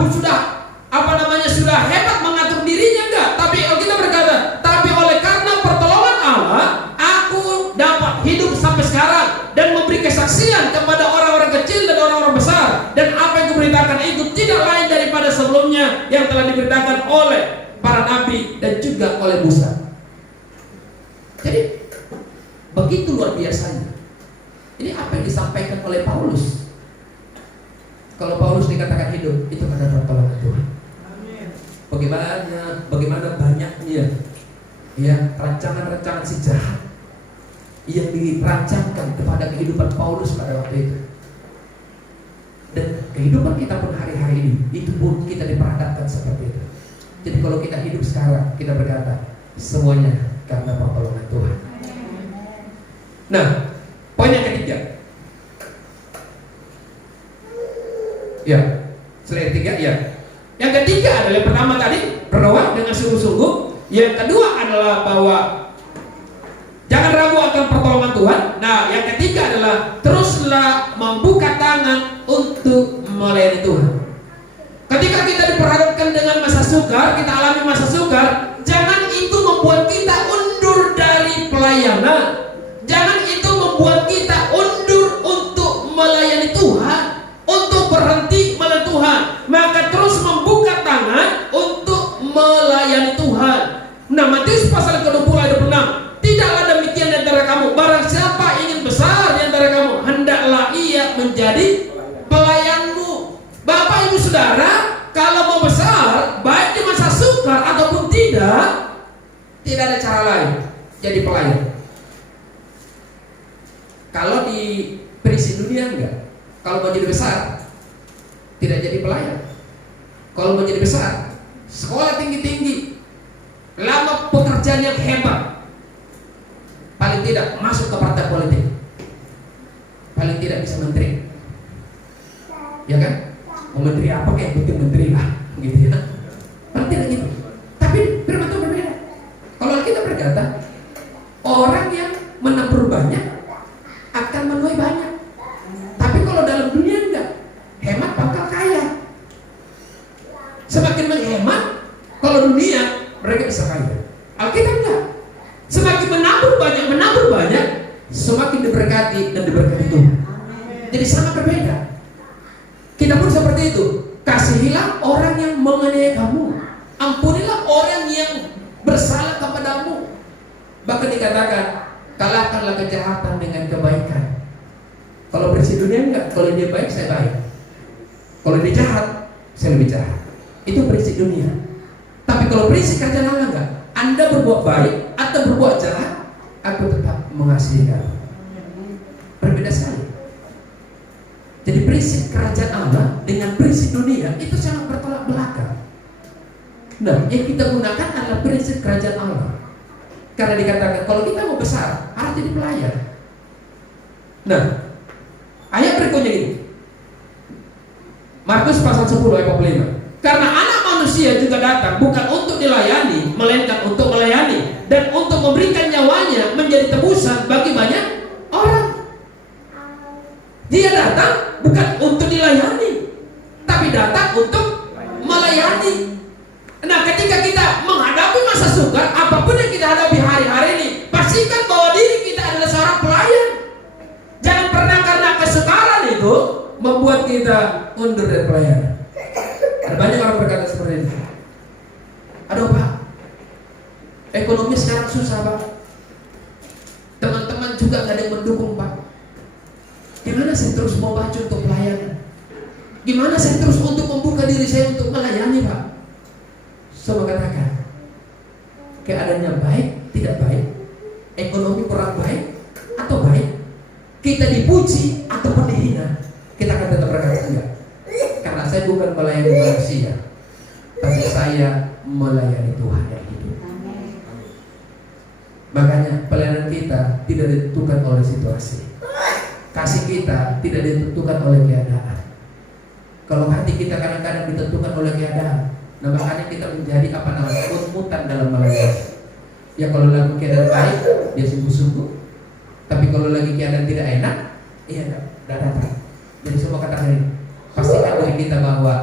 sudah hebat mengatur dirinya, enggak. Tapi kita berkata, tapi oleh karena pertolongan Allah, aku dapat hidup sampai sekarang dan memberi kesaksian kepada orang-orang kecil dan orang-orang besar, dan apa yang kuberitakan itu tidak lain daripada sebelumnya yang telah diberitakan oleh para nabi dan juga oleh Musa. Jadi begitu luar biasanya. Ini apa yang disampaikan oleh Paulus. Kalau Paulus dikatakan hidup, itu karena pertolongan Tuhan. Bagaimana banyaknya ya rancangan-rancangan si jahat yang dirancangkan kepada kehidupan Paulus pada waktu itu. Dan kehidupan kita pun hari-hari ini, itu pun kita diperhadapkan seperti itu. Jadi kalau kita hidup sekarang, kita berkata semuanya karena pertolongan Tuhan. Nah, poin yang ketiga. Ya, selain ketiga ya. Yang ketiga adalah yang pertama tadi berdoa dengan sungguh-sungguh. Yang kedua adalah bahwa jangan ragu akan pertolongan Tuhan. Nah, yang ketiga adalah teruslah membuka tangan untuk melayani Tuhan. Ketika kita diperhadapkan dengan masa sukar, kita alami masa sukar, jangan itu membuat kita undur dari pelayanan. Jangan itu membuat kita undur untuk melayani Tuhan, untuk berhenti melayani Tuhan. Maka terus membuka tangan untuk melayani Tuhan. Nah, Matius pasal ke-20 ayat 26. Tidaklah demikian di antara kamu, barang siapa ingin besar di antara kamu, hendaklah ia menjadi pelayanmu. Bapak Ibu Saudara, kalau mau besar, baik di masa sukar ataupun tidak ada cara lain, jadi pelayan. Kalau di prisi dunia enggak. Kalau mau jadi besar, tidak jadi pelayan. Kalau mau jadi besar, sekolah tinggi-tinggi, lama pekerjaan yang hebat, paling tidak masuk ke partai politik, paling tidak bisa menteri, ya kan? Mau menteri apa kayak penting menteri lah, gitu ya. Berarti gitu. Tapi firman Tuhan berbeda. Kalau kita berkata, orang yang menabur banyak akan menuai banyak. Tapi kalau dalam dunia enggak, hemat bakal kaya. Semakin menghemat, kalau dunia mereka bisa kaya. Alkitab enggak. Semakin menabur banyak, semakin diberkati dan diberkati Tuhan. Jadi sangat berbeda. Kita pun seperti itu. Kasihilah orang yang menganiaya kamu. Ampunilah orang yang bersalah kepadamu. Bahkan dikatakan, kalahkanlah kejahatan dengan kebaikan. Kalau prinsip dunia enggak, kalau dia baik saya baik. Kalau dia jahat, saya lebih jahat. Itu prinsip dunia. Tapi kalau prinsip kerajaan Allah enggak, Anda berbuat baik atau berbuat jahat, aku tetap mengasihi kamu. Berbeda sekali. Jadi prinsip kerajaan Allah dengan prinsip dunia itu sangat bertolak belakang. Nah, yang kita gunakan adalah prinsip kerajaan Allah. Karena dikatakan kalau kita mau besar harus jadi pelayan. Nah, ayat berikutnya ini, Markus pasal 10 ayat 45. Karena anak manusia juga datang bukan untuk dilayani, melainkan untuk melayani dan untuk memberikan nyawanya menjadi tebusan bagi banyak orang. Dia datang bukan untuk dilayani, tapi datang untuk melayani. Nah, ketika kita menghadapi masa sukar, apapun yang kita hadapi hari-hari ini, pastikan bahwa diri kita adalah seorang pelayan. Jangan pernah karena kesukaran itu membuat kita mundur dari pelayanan. Ada banyak orang berkata seperti itu. Aduh Pak, ekonomi sekarang susah Pak. Teman-teman juga gak ada yang mendukung Pak. Gimana saya terus mau maju untuk pelayanan? Gimana saya terus untuk membuka diri saya untuk melayani Pak? Saya katakan, keadaannya baik, tidak baik, ekonomi kurang baik atau baik, kita dipuji ataupun dihina, kita akan tetap berkata enggak. Karena saya bukan melayani manusia, tapi saya melayani Tuhan yang hidup. Makanya pelayanan kita tidak ditentukan oleh situasi. Kasih kita tidak ditentukan oleh keadaan. Kalau hati kita kadang-kadang ditentukan oleh keadaan, nah makanya kita menjadi apa namanya mut-mutan dalam melayani. Ya kalau lagi keadaan baik, dia sungguh-sungguh. Tapi kalau lagi keadaan tidak enak, iya enggak datang. Jadi semua katakan ini, pastikan dari kita bahwa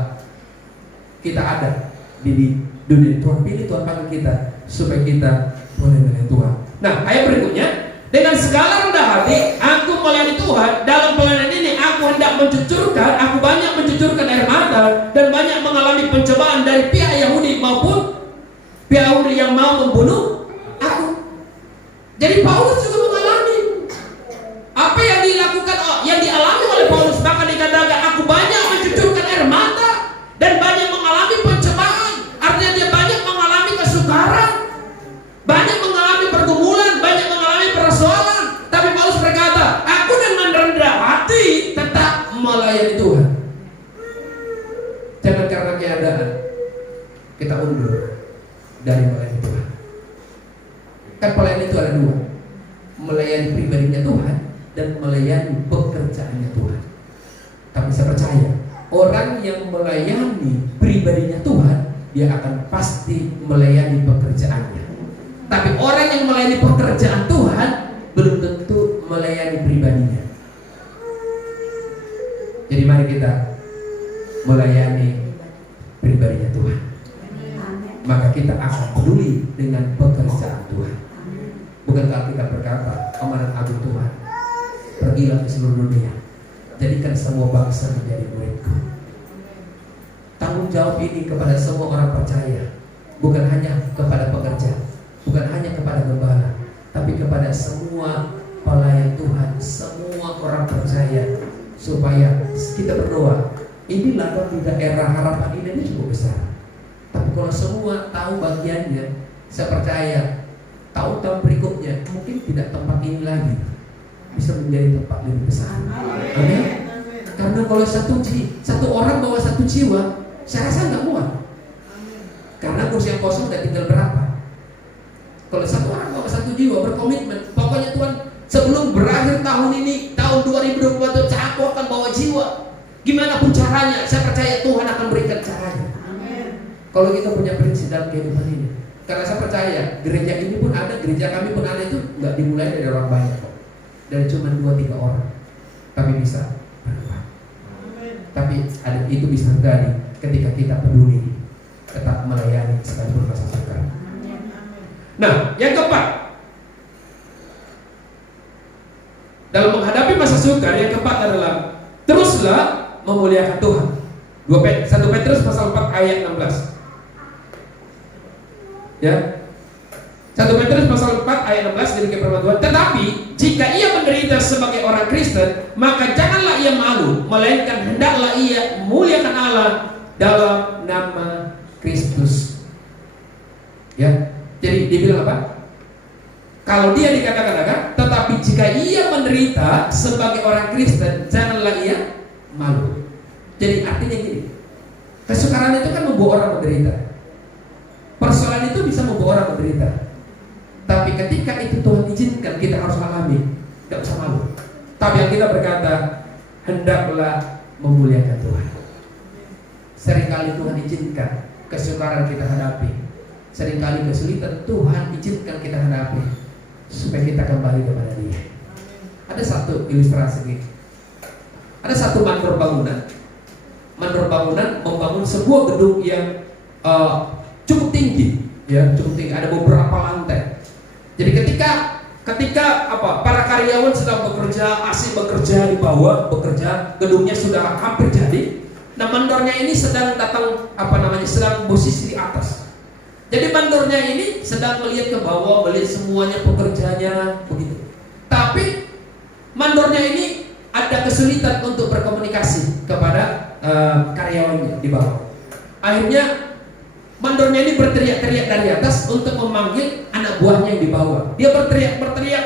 kita ada di dunia. Tuhan pilih, Tuhan panggil kita supaya kita boleh melayani Tuhan. Nah, ayat berikutnya, dengan segala rendah hati aku melayani Tuhan. Dalam pelayanan ini aku hendak aku banyak mencucurkan air mata dan banyak mengalami pencobaan dari pihak Yahudi maupun pihak Yahudi yang mau membunuh aku. Jadi Paulus juga mengalami apa yang dilakukan, yang dialami oleh Paulus. Bahkan dikatakan aku banyak mencucurkan air mata dan banyak mengalami pencobaan. Artinya dia banyak mengalami kesukaran, banyak mengalami pergumulan, banyak mengalami persoalan. Tapi Paulus berkata, aku dengan rendah hati tetap melayani Tuhan. Jangan karena keadaan kita undur dari melayani Tuhan. Kan pelayanan itu ada dua, melayani pribadinya Tuhan dan melayani pekerjaannya Tuhan. Tapi saya percaya orang yang melayani pribadinya Tuhan, dia akan pasti melayani pekerjaannya. Tapi orang yang melayani pekerjaan Tuhan belum tentu melayani pribadinya. Jadi mari kita melayani pribadinya Tuhan. Maka kita akan peduli dengan pekerjaan Tuhan. Bukankah kita berkata, amanat agung Tuhan, pergilah ke seluruh dunia, jadikan semua bangsa menjadi muridku. Tanggung jawab ini kepada semua orang percaya, bukan hanya kepada pekerja, bukan hanya kepada gembala, tapi kepada semua pelayan Tuhan, semua orang percaya, supaya kita berdoa. Inilah di daerah harapan ini cukup besar. Tapi kalau semua tahu bagiannya, saya percaya tahun-tahun berikutnya mungkin tidak tempat ini lagi, bisa menjadi tempat lebih besar. Amin. Karena kalau satu orang bawa satu jiwa, saya rasa nggak muat. Karena kursi yang kosong udah tinggal berapa. Kalau satu orang bawa satu jiwa, berkomitmen, pokoknya Tuhan sebelum berakhir tahun ini, tahun 2021, aku akan bawa jiwa. Gimana pun caranya, saya percaya Tuhan akan berikan caranya. Kalau kita punya prinsip dalam kehidupan ini. Karena saya percaya gereja ini pun ada, gereja kami pun ada, itu nggak dimulai dari orang banyak kok. Dari cuma 2-3 orang. Tapi bisa berubah. Tapi itu bisa terjadi ketika kita peduli, tetap melayani sekalipun masa sukar. Nah, yang keempat, dalam menghadapi masa sukar, yang keempat adalah teruslah memuliakan Tuhan. 1 Petrus pasal 4 ayat 16. Ya. 1 Petrus pasal 4 ayat 16 demikian firman Tuhan. Tetapi jika ia menderita sebagai orang Kristen, maka janganlah ia malu, melainkan hendaklah ia memuliakan Allah dalam nama Kristus. Ya. Jadi dia bilang apa? Kalau dia dikatakan, tetapi jika ia menderita sebagai orang Kristen, janganlah ia malu. Jadi artinya gini, kesukaran itu kan membawa orang menderita. Persoalan itu bisa membawa orang menderita. Tapi ketika itu Tuhan izinkan, kita harus alami, tidak usah malu. Tapi yang kita berkata, hendaklah memuliakan Tuhan. Seringkali Tuhan izinkan kesukaran kita hadapi, seringkali kesulitan Tuhan izinkan kita hadapi, supaya kita kembali kepada Dia. Ada satu ilustrasi ini. Ada satu mandor bangunan. Mandor bangunan membangun sebuah gedung yang cukup tinggi, ya, cukup tinggi. Ada beberapa lantai. Jadi ketika para karyawan sedang bekerja, asik bekerja di bawah, gedungnya sudah hampir jadi. Nah, mandornya ini sedang sedang posisi di atas. Jadi mandornya ini sedang melihat ke bawah, melihat semuanya pekerjanya begitu. Tapi mandornya ini ada kesulitan untuk berkomunikasi kepada karyawannya di bawah. Akhirnya mandornya ini berteriak-teriak dari atas untuk memanggil anak buahnya yang di bawah. Dia berteriak,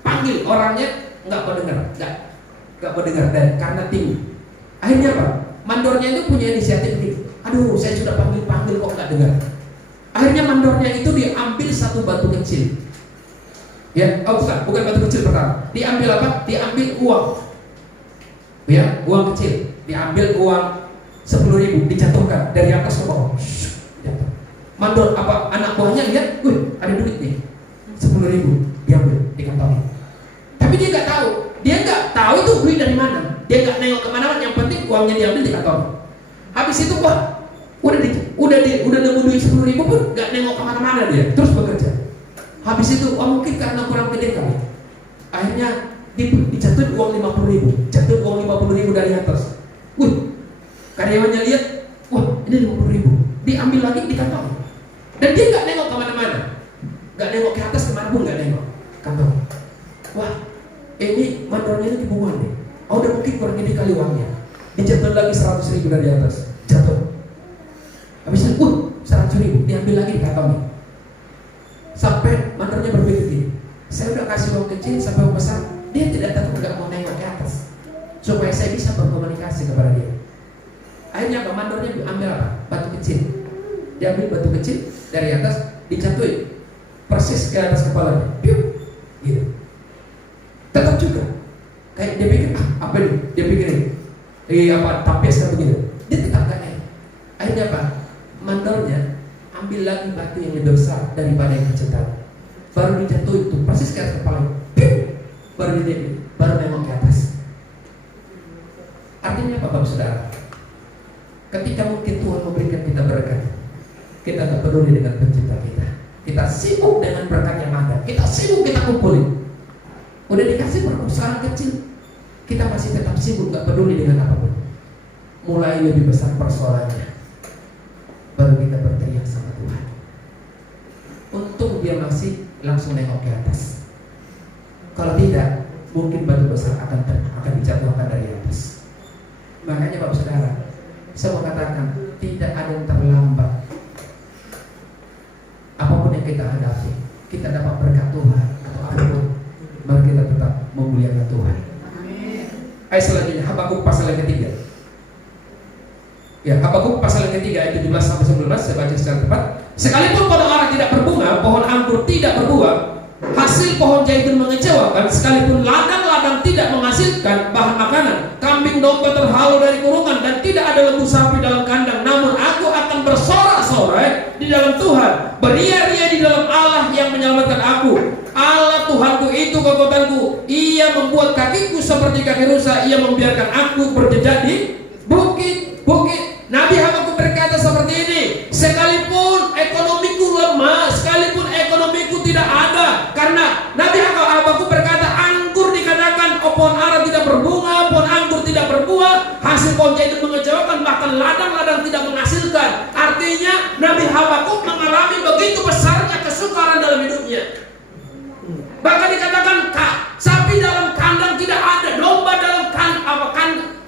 panggil orangnya, nggak mendengar dan karena tinggi. Akhirnya apa? Mandornya itu punya inisiatif gitu. Aduh, saya sudah panggil kok nggak dengar. Akhirnya mandornya itu diambil satu batu kecil. Ya, bukan batu kecil pertama. Diambil apa? Diambil uang. Ya, uang kecil. Diambil uang 10.000, dijatuhkan dari atas ke bawah. Jatuh. Mandor anak buahnya lihat, ada duit nih, 10.000, diambil, dikantongi. Tapi dia nggak tahu itu duit dari mana. Dia nggak nengok kemana-mana. Yang penting uangnya diambil, dikantongi. Habis itu udah nemu duit 10.000 pun nggak nengok kemana-mana dia, terus bekerja. Habis itu mungkin karena kurang pede kali, akhirnya dijatuhin uang 50.000, jatuh uang 50.000 dari atas. Karyawannya lihat, ini 50.000, diambil lagi di kantong. Dan dia nggak nengok kemana-mana, nggak nengok ke atas kemana pun, nggak nengok kantong. Ini mandornya ini dibuang nih. Udah mungkin kurang gede kali uangnya. Dijatuh lagi 100.000 dari atas, jatuh. Habis itu 100.000 diambil lagi di kantong. Sampai mandornya berpikir gini, saya udah kasih uang kecil sampai uang besar, dia tidak nggak mau nengok ke atas, supaya saya bisa berkomunikasi kepada dia. Akhirnya mandornya ambil batu kecil. Diambil batu kecil dari atas, dijatuhin persis ke atas kepalanya. Piu, gitu. Tetap juga. Kayak dia pikir, apa ini? Dia pikir tapis kan begitu. Dia tetap gak naik. Akhirnya apa? Mandornya ambil lagi batu yang lebih besar daripada yang kecil tadi. Baru dijatuhin itu persis ke atas kepalanya. Piu, baru nengok ke atas. Artinya apa, Bapak Saudara? Ketika mungkin Tuhan memberikan kita berkat, kita tak peduli dengan pencipta kita. Kita sibuk dengan berkat yang ada. Kita sibuk kita kumpulin. Udah dikasih persoalan kecil, kita masih tetap sibuk, gak peduli dengan apapun. Mulai lebih besar persoalannya, baru kita berteriak sama Tuhan. Untung dia masih langsung nengok ke atas. Kalau tidak, mungkin batu besar akan dijatuhkan dari atas. Makanya Bapak Saudara, saya mau katakan, tidak ada yang terlambat. Apapun yang kita hadapi, kita dapat berkat Tuhan atau apapun, mari kita tetap memuliakan Tuhan. Ayat selanjutnya, Habakuk pasal yang ketiga. Ya, Habakuk pasal yang ketiga ayat 17 sampai 19, saya baca secara tepat. Sekalipun pada arah tidak berbunga, pohon anggur tidak berbuah, hasil pohon zaitun mengecewakan, sekalipun ladang-ladang tidak menghasilkan bahan makanan, kambing domba terhalau dari kurungan dan tidak ada lembu sapi dalam kandang, namun aku akan bersorak-sorai di dalam Tuhan, beria-ria di dalam Allah yang menyelamatkan aku. Allah Tuhanku itu kekuatanku. Ia membuat kakiku seperti kaki rusa. Ia membiarkan aku berjejak di bukit-bukit. Nabi Habakuk berkata seperti ini, sekalipun ekonomiku lemah, sekalipun ekonomiku tidak ada, karena Nabi Habakuk berkata, anggur dikatakan pohon ara tidak berbunga, pohon anggur tidak berbuah, hasil pohon itu mengecewakan, bahkan ladang-ladang tidak menghasilkan. Artinya Nabi Habakuk mengalami begitu besarnya kesukaran dalam hidupnya. Bahkan dikatakan sapi dalam kandang tidak ada, domba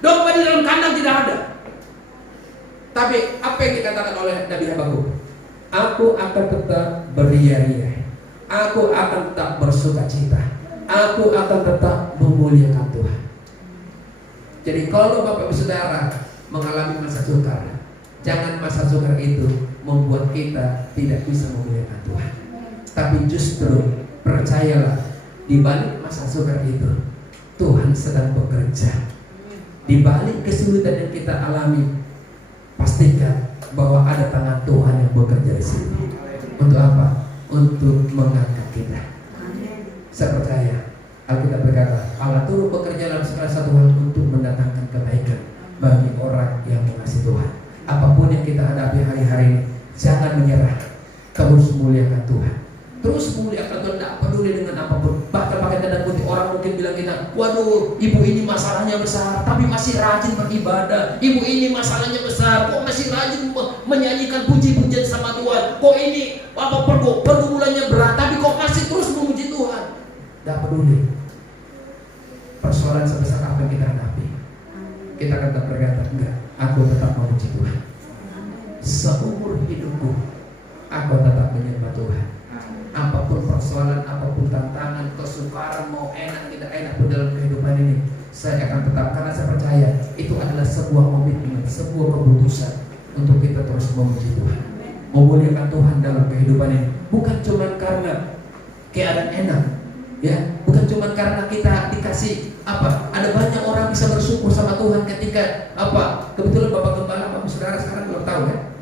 domba di dalam kandang tidak ada. Tapi apa yang dikatakan oleh Nabi Habakuk? Aku akan tetap beria-ria, aku akan tetap bersukacita, aku akan tetap memuliakan Tuhan. Jadi kalau Bapak Ibu Saudara mengalami masa sukar, jangan masa sukar itu membuat kita tidak bisa memuliakan Tuhan. Tapi justru percayalah, di balik masa sukar itu Tuhan sedang bekerja. Di balik kesulitan yang kita alami, pastikan bahwa ada tangan Tuhan yang bekerja di sini. Untuk apa? Untuk mengangkat kita. Saya percaya Alkitab berkata, Allah turut bekerja dalam segala satu hal untuk mendatangkan kebaikan bagi orang yang mengasihi Tuhan. Apapun yang kita hadapi hari-hari ini, jangan menyerah. Terus muliakan Tuhan. Terus muliakan Tuhan, tidak peduli dengan apapun. Bahkan pakai tanda kutip, orang mungkin bilang kita, waduh, ibu ini masalahnya besar, tapi masih rajin beribadah. Ibu ini masalahnya besar, kok masih rajin menyanyikan puji-pujian sama Tuhan. Kok ini pergumulannya berat, tapi kok masih terus memuji Tuhan. Tidak peduli persoalan sebesar apa yang kita hadapi, kita akan tetap berkata, enggak, aku tetap memuji Tuhan. Seumur hidupku aku tetap menyembah Tuhan. Apapun persoalan, apapun tantangan, kesukaran, mau enak tidak enak pun dalam kehidupan ini, saya akan tetap, karena saya percaya itu adalah sebuah komitmen, sebuah keputusan untuk kita terus memuji Tuhan, memuliakan Tuhan dalam kehidupan ini. Bukan cuma karena keadaan enak, ya, bukan cuma karena kita dikasih apa. Ada banyak orang bisa bersyukur sama Tuhan ketika apa, kebetulan Bapak Gembala, Bapak Saudara sekarang ulang tahun,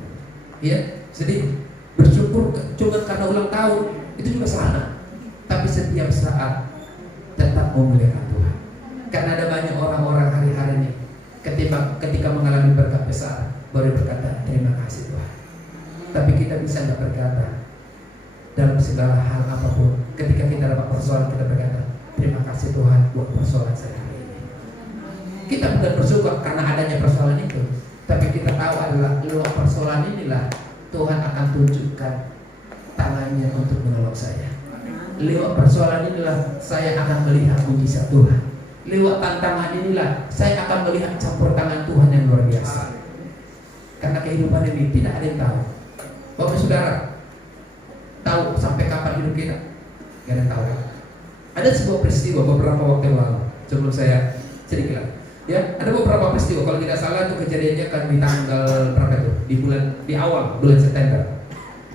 ya, sedih. Bersyukur cuma karena ulang tahun itu juga salah, tapi setiap saat tetap memuliakan Tuhan. Karena ada banyak orang-orang hari-hari ini ketika mengalami berkat besar baru berkata terima kasih Tuhan. Tapi kita bisa nggak berkata dalam segala hal apapun. Ketika kita dapat persoalan, kita berkata terima kasih Tuhan buat persoalan saya hari ini. Kita bukan bersyukur karena adanya persoalan itu, tapi kita tahu adalah lewat persoalan inilah Tuhan akan tunjukkan tangannya untuk menolong saya. Lewat persoalan inilah saya akan melihat mujizat Tuhan. Lewat tantangan inilah saya akan melihat campur tangan Tuhan yang luar biasa. Karena kehidupan ini tidak ada yang tahu. Bapak Saudara tahu sampai kapan hidup kita? Gak ada yang tahu. Ada sebuah peristiwa beberapa waktu yang lalu, sebelum saya sedikit lagi. Ya, ada beberapa peristiwa. Kalau tidak salah itu kejadiannya kan di tanggal berapa itu? Di awal bulan September.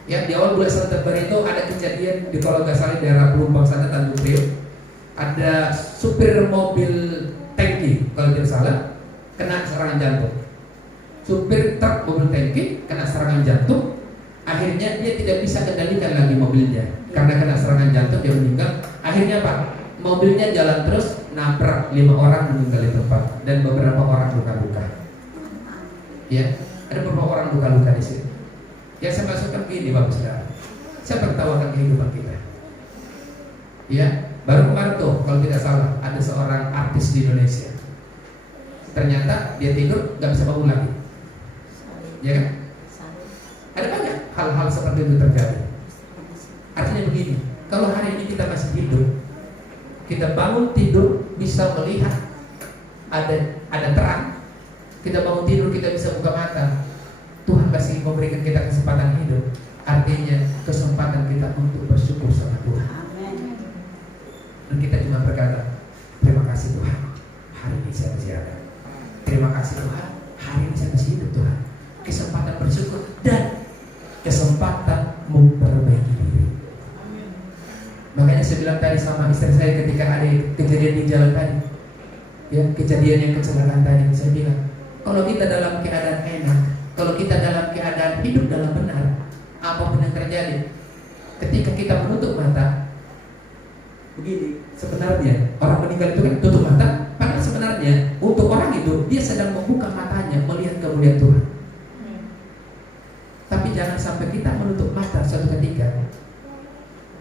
Ya, di awal bulan September itu ada kejadian di, kalau nggak salah, di daerah Pelumpang sana, Tanjung Priok. Ada supir mobil tangki kalau tidak salah kena serangan jantung. Supir truk mobil tangki kena serangan jantung. Akhirnya dia tidak bisa kendalikan lagi mobilnya karena kena serangan jantung, dia meninggal. Akhirnya apa? Mobilnya jalan terus, nabrak 5 orang meninggal di tempat dan beberapa orang luka-luka. Ya, ada beberapa orang luka-luka di sini. Ya, saya maksudkan begini Bapak Saudara, saya bertawakan kehidupan kita. Ya, baru kemarin tuh kalau tidak salah ada seorang artis di Indonesia. Ternyata dia tidur nggak bisa bangun lagi. Ya kan? Ada banyak hal-hal seperti itu terjadi. Artinya begini, kalau hari ini kita masih hidup, kita bangun tidur bisa melihat ada terang. Kita bangun tidur kita bisa buka mata. Tuhan masih memberikan kita kesempatan hidup. Artinya kesempatan kita untuk bersyukur sama Tuhan. Dan kita cuma berkata, terima kasih Tuhan, hari ini saya masih ada. Terima kasih Tuhan, hari ini saya masih hidup Tuhan. Kesempatan bersyukur dan kesempatan memperbaiki diri. Makanya saya bilang tadi sama istri saya ketika ada kejadian di jalan tadi, Ya, kejadian yang kecelakaan tadi saya bilang, kalau kita dalam keadaan enak, kalau kita dalam keadaan hidup dalam benar, apapun yang terjadi, ketika kita menutup mata, begini, sebenarnya orang meninggal itu kan tutup mata, padahal sebenarnya untuk orang itu dia sedang membuka matanya melihat kemuliaan Tuhan. Tapi jangan sampai kita menutup mata suatu ketika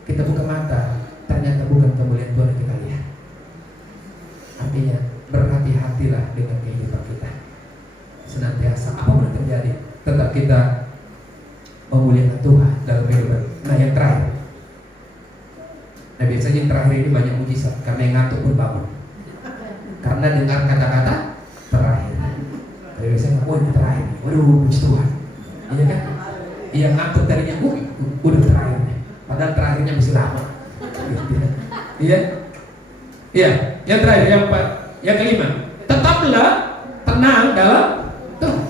kita buka mata, ternyata bukan kemuliaan Tuhan yang kita lihat. Artinya berhati-hatilah dengan kehidupan kita. Senantiasa apapun yang terjadi, tetap kita memuliakan Tuhan dalam kehidupan. Nah, yang terakhir. Nah, biasanya yang terakhir ini banyak mujizat karena yang ngantuk pun bangun. Karena dengar kata-kata terakhir. Tapi biasanya ngakuin yang terakhir. Waduh, puji Tuhan. Iya kan? Yang ngantuk tadinya, udah terakhir. Padahal terakhirnya masih lama. Iya. Iya, yang terakhir, yang kelima, tetaplah tenang dalam Tuhan.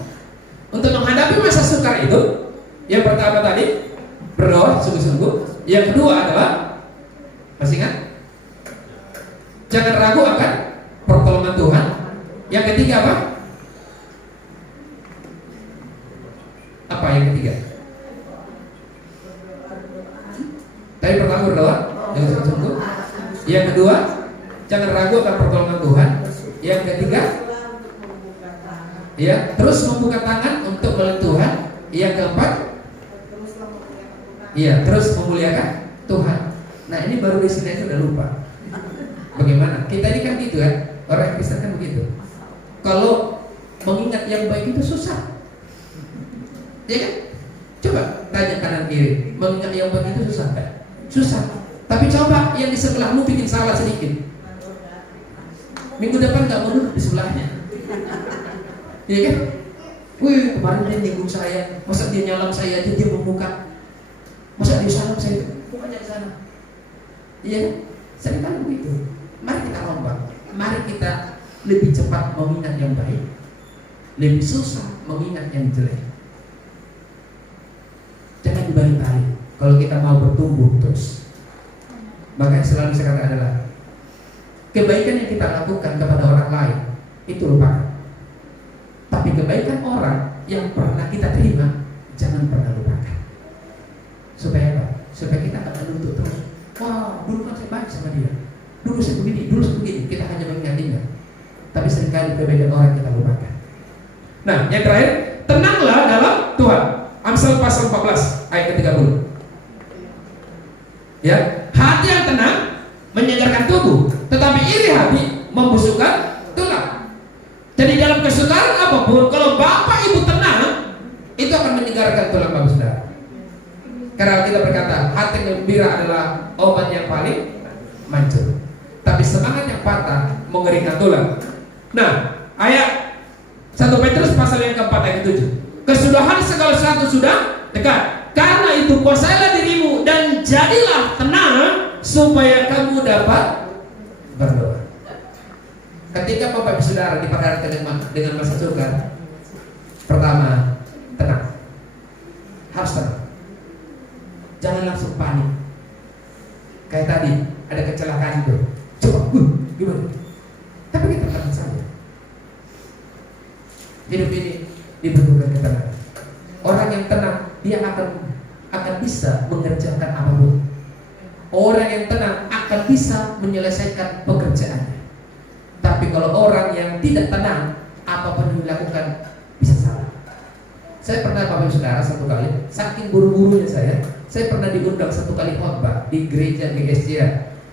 Untuk menghadapi masa sukar itu, yang pertama tadi berdoa sungguh-sungguh. Yang kedua adalah, masih ingat? Jangan ragu akan pertolongan Tuhan. Yang ketiga apa? Apa yang ketiga? Tadi pertama berdoa, jangan sungguh-sungguh. Yang kedua, jangan ragu akan pertolongan Tuhan. Yang ketiga, ya, terus membuka tangan untuk melihat Tuhan. Yang keempat, iya, terus memuliakan Tuhan. Nah, ini baru di sini sudah lupa. Bagaimana? Kita ini kan gitu ya, orang Kristen kan begitu. Kalau mengingat yang baik itu susah, ya kan? Coba tanya kanan kiri, mengingat yang baik itu susah kan? Susah. Tapi coba yang di sebelahmu bikin salah sedikit, minggu depan gak mau duduk di sebelahnya. Iya kan? Wih, kemarin dia nyinggung saya, masa dia nyalam saya aja dia membuka, masa dia salam saya, bukannya ke sana. Iya kan? Seringkali begitu. Mari kita rombak, mari kita lebih cepat mengingat yang baik, lebih susah mengingat yang jelek. Jangan dibalik-balik. Kalau kita mau bertumbuh terus, maka yang selalu saya katakan adalah kebaikan yang kita lakukan kepada orang lain itu lupakan. Tapi kebaikan orang yang pernah kita terima jangan pernah lupakan. Supaya apa? Supaya kita akan menuntut terus. Wah, dulu kan saya baik sama dia, dulu saya begini, dulu saya begini. Kita hanya mengingatinya. Tapi seringkali kebaikan orang kita lupakan. Nah, yang terakhir, tenanglah dalam Tuhan. Amsal pasal 14 ayat ke-30. Ya, hati yang tenang menyegarkan tubuh, tetapi iri hati membusukkan tulang. Jadi dalam kesukaran apapun, kalau bapak ibu tenang, itu akan menyegarkan tulang bapak saudara. Karena kita berkata, hati yang gembira adalah obat yang paling manjur, tapi semangat yang patah mengeringkan tulang. Nah, ayat 1 Petrus pasal yang keempat ayat 7. Kesudahan segala sesuatu sudah dekat. Karena itu kuasailah dirimu dan jadilah tenang supaya kamu dapat berdoa. Ketika bapak saudara diperhadapkan dengan masa sukar, pertama, tenang. Harus tenang. Jangan langsung panik. Kayak tadi ada kecelakaan itu. Coba, gimana? Tapi kita tenang saja. Hidup ini dibutuhkan ketenangan. Orang yang tenang, dia akan bisa mengerjakan apapun. Orang yang tenang akan bisa menyelesaikan pekerjaannya. Tapi kalau orang yang tidak tenang, apapun yang dilakukan bisa salah. Saya pernah, bapak saudara, satu kali, saking buru-burunya saya pernah diundang satu kali khotbah di gereja GSJ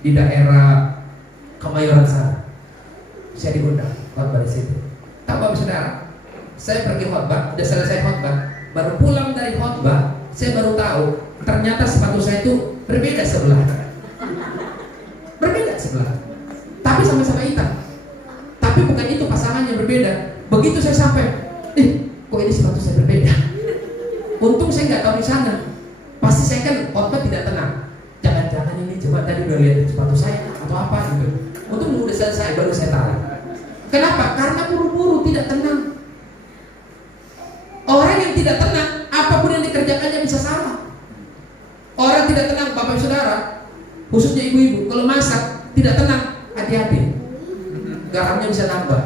di daerah Kemayoran sana. Saya diundang khotbah di situ. Tahu bapak saudara, saya pergi khotbah, udah selesai khotbah, baru pulang dari khotbah, saya baru tahu ternyata sepatu saya itu berbeda sebelah. Berbeda sebelah. Tapi sama-sama hitam. Tapi bukan itu pasangannya berbeda. Begitu saya sampai, kok ini sepatu saya berbeda. Untung saya nggak tahu di sana. Pasti saya kan khotbah tidak tenang. Jangan-jangan ini coba tadi udah lihat sepatu saya atau apa gitu. Untung udah selesai baru saya tahu. Kenapa? Karena buru-buru tidak tenang. Orang yang tidak tenang, apapun yang dikerjakannya bisa salah. Orang tidak tenang, bapak saudara, khususnya ibu-ibu, kalau masak tidak tenang, hati-hati. garamnya bisa nambah,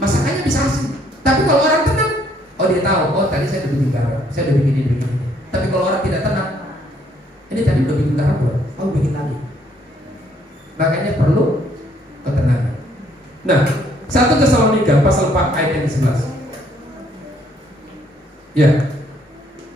masakannya bisa asin. Tapi kalau orang tenang, oh dia tahu, oh tadi saya udah bikin garam, saya udah bikin ini. Tapi kalau orang tidak tenang, ini tadi udah bikin garam belum? Oh bikin lagi. Makanya perlu ketenangan. Nah, 1 Tesalonika pasal 4 ayat yang 11. Ya.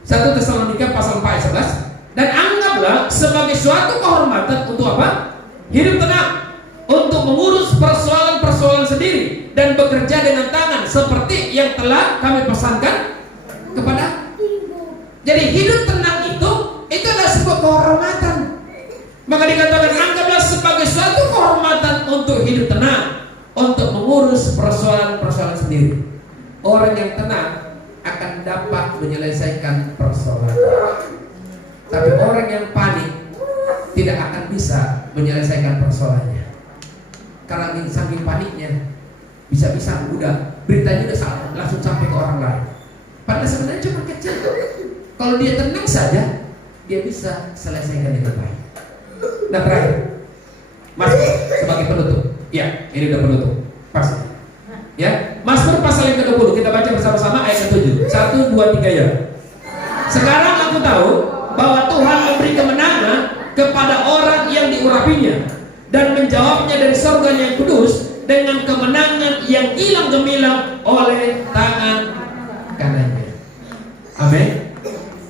1 Tesalonika pasal 4 ayat 11. Dan anggaplah sebagai suatu kehormatan untuk apa? Hidup tenang, untuk mengurus persoalan-persoalan sendiri dan bekerja dengan tangan seperti yang telah kami pesankan kepada. Jadi hidup tenang itu adalah sebuah kehormatan. Maka dikatakan anggaplah sebagai suatu kehormatan untuk hidup tenang, untuk mengurus persoalan-persoalan sendiri. Orang yang tenang akan dapat menyelesaikan persoalan. Tapi orang yang panik tidak akan bisa menyelesaikan persoalannya. Karena saking paniknya, bisa-bisa udah beritanya udah langsung sampai ke orang lain. Padahal sebenarnya cuma kecil. Kalau dia tenang saja, dia bisa selesaikan dengan baik. Nah terakhir, Mazmur sebagai penutup. Ya, ini udah penutup. Pasti. Ya, Mazmur pasal yang ke-20 kita baca bersama-sama ayat ke-7. 1, 2, 3 ya. Sekarang aku tahu bahwa Tuhan memberi kemenangan kepada orang yang diurapinya dan menjawabnya dari surga yang kudus dengan kemenangan yang hilang gemilang oleh tangan kanannya. Amin.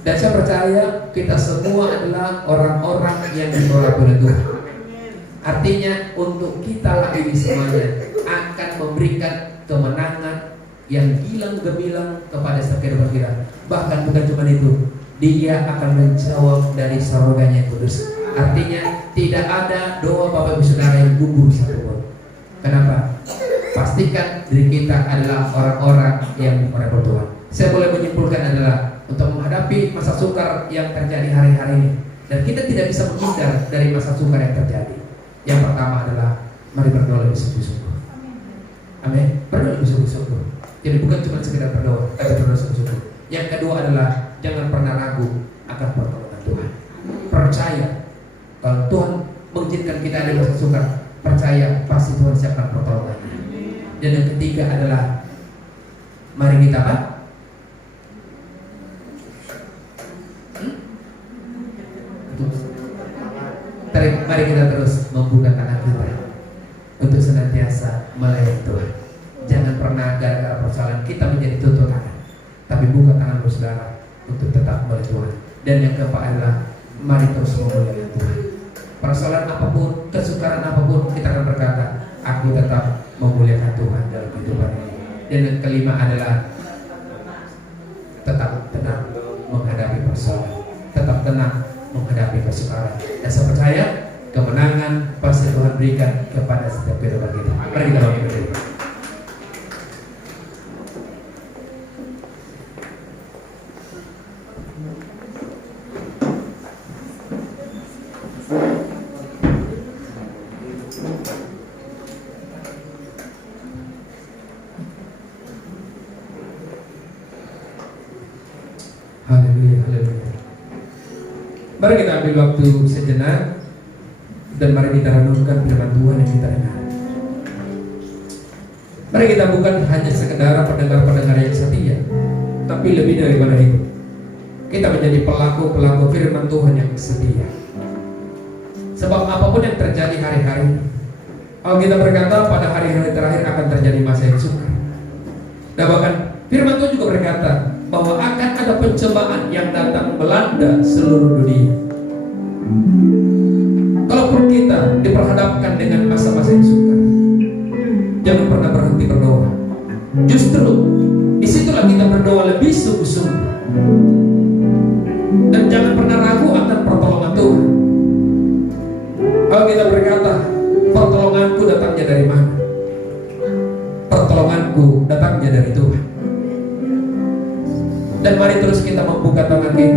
Dan saya percaya kita semua adalah orang-orang yang diurapi oleh Tuhan. Artinya untuk kita lagi semuanya akan memberikan kemenangan yang hilang gemilang kepada setiap kehidupan kita. Bahkan bukan cuma itu, Dia akan menjawab dari surganya yang kudus. Artinya tidak ada doa Bapak Ibu Saudara yang gugur satupun. Kenapa? Pastikan diri kita adalah orang-orang yang diurapi Tuhan. Saya boleh menyimpulkan adalah untuk menghadapi masa sukar yang terjadi hari-hari ini, dan kita tidak bisa menghindar dari masa sukar yang terjadi. Yang pertama adalah mari berdoa lebih sungguh-sungguh. Amin. Berdoa lebih sungguh-sungguh. Jadi bukan cuma sekedar berdoa, tapi berdoa sungguh-sungguh. Yang kedua adalah jangan pernah ragu akan pertolongan Tuhan. Percaya kalau Tuhan mengizinkan kita ada masa sukar, percaya pasti Tuhan siapkan pertolongannya. Dan yang ketiga adalah mari kita apa? Mari kita terus membuka tangan kita untuk senantiasa melayani Tuhan. Jangan pernah gara-gara persoalan kita menjadi tutup tangan, tapi buka tangan saudara untuk tetap melayani Tuhan. Dan yang keempat adalah mari terus memuliakan Tuhan. Persoalan apapun, kesukaran apapun, kita akan berkata, aku tetap memuliakan Tuhan dalam kehidupan ini. Dan yang kelima adalah tetap tenang menghadapi persoalan, tetap tenang menghadapi kesukaran. Dan saya percaya kemenangan pasti Tuhan berikan kepada setiap kehidupan kita. Mari kita bangkit berdiri. Haleluya, haleluya. Mari kita ambil waktu sejenak dan mari kita renungkan firman Tuhan yang kita dengar. Mari kita bukan hanya sekedar pendengar-pendengar yang setia, tapi lebih daripada itu, kita menjadi pelaku-pelaku firman Tuhan yang setia. Sebab apapun yang terjadi hari-hari, kalau kita berkata pada hari-hari terakhir akan terjadi masa yang sukar. Dan bahkan firman Tuhan juga berkata bahwa akan ada pencobaan yang datang melanda seluruh dunia. Kalaupun kita diperhadapkan dengan masa-masa yang sukar, jangan pernah berhenti berdoa. Justru disitulah kita berdoa lebih sungguh-sungguh. Dan jangan pernah ragu akan pertolongan Tuhan. Kalau kita berkata, pertolonganku datangnya dari mana? Pertolonganku datangnya dari Tuhan. Dan mari terus kita membuka tangan kita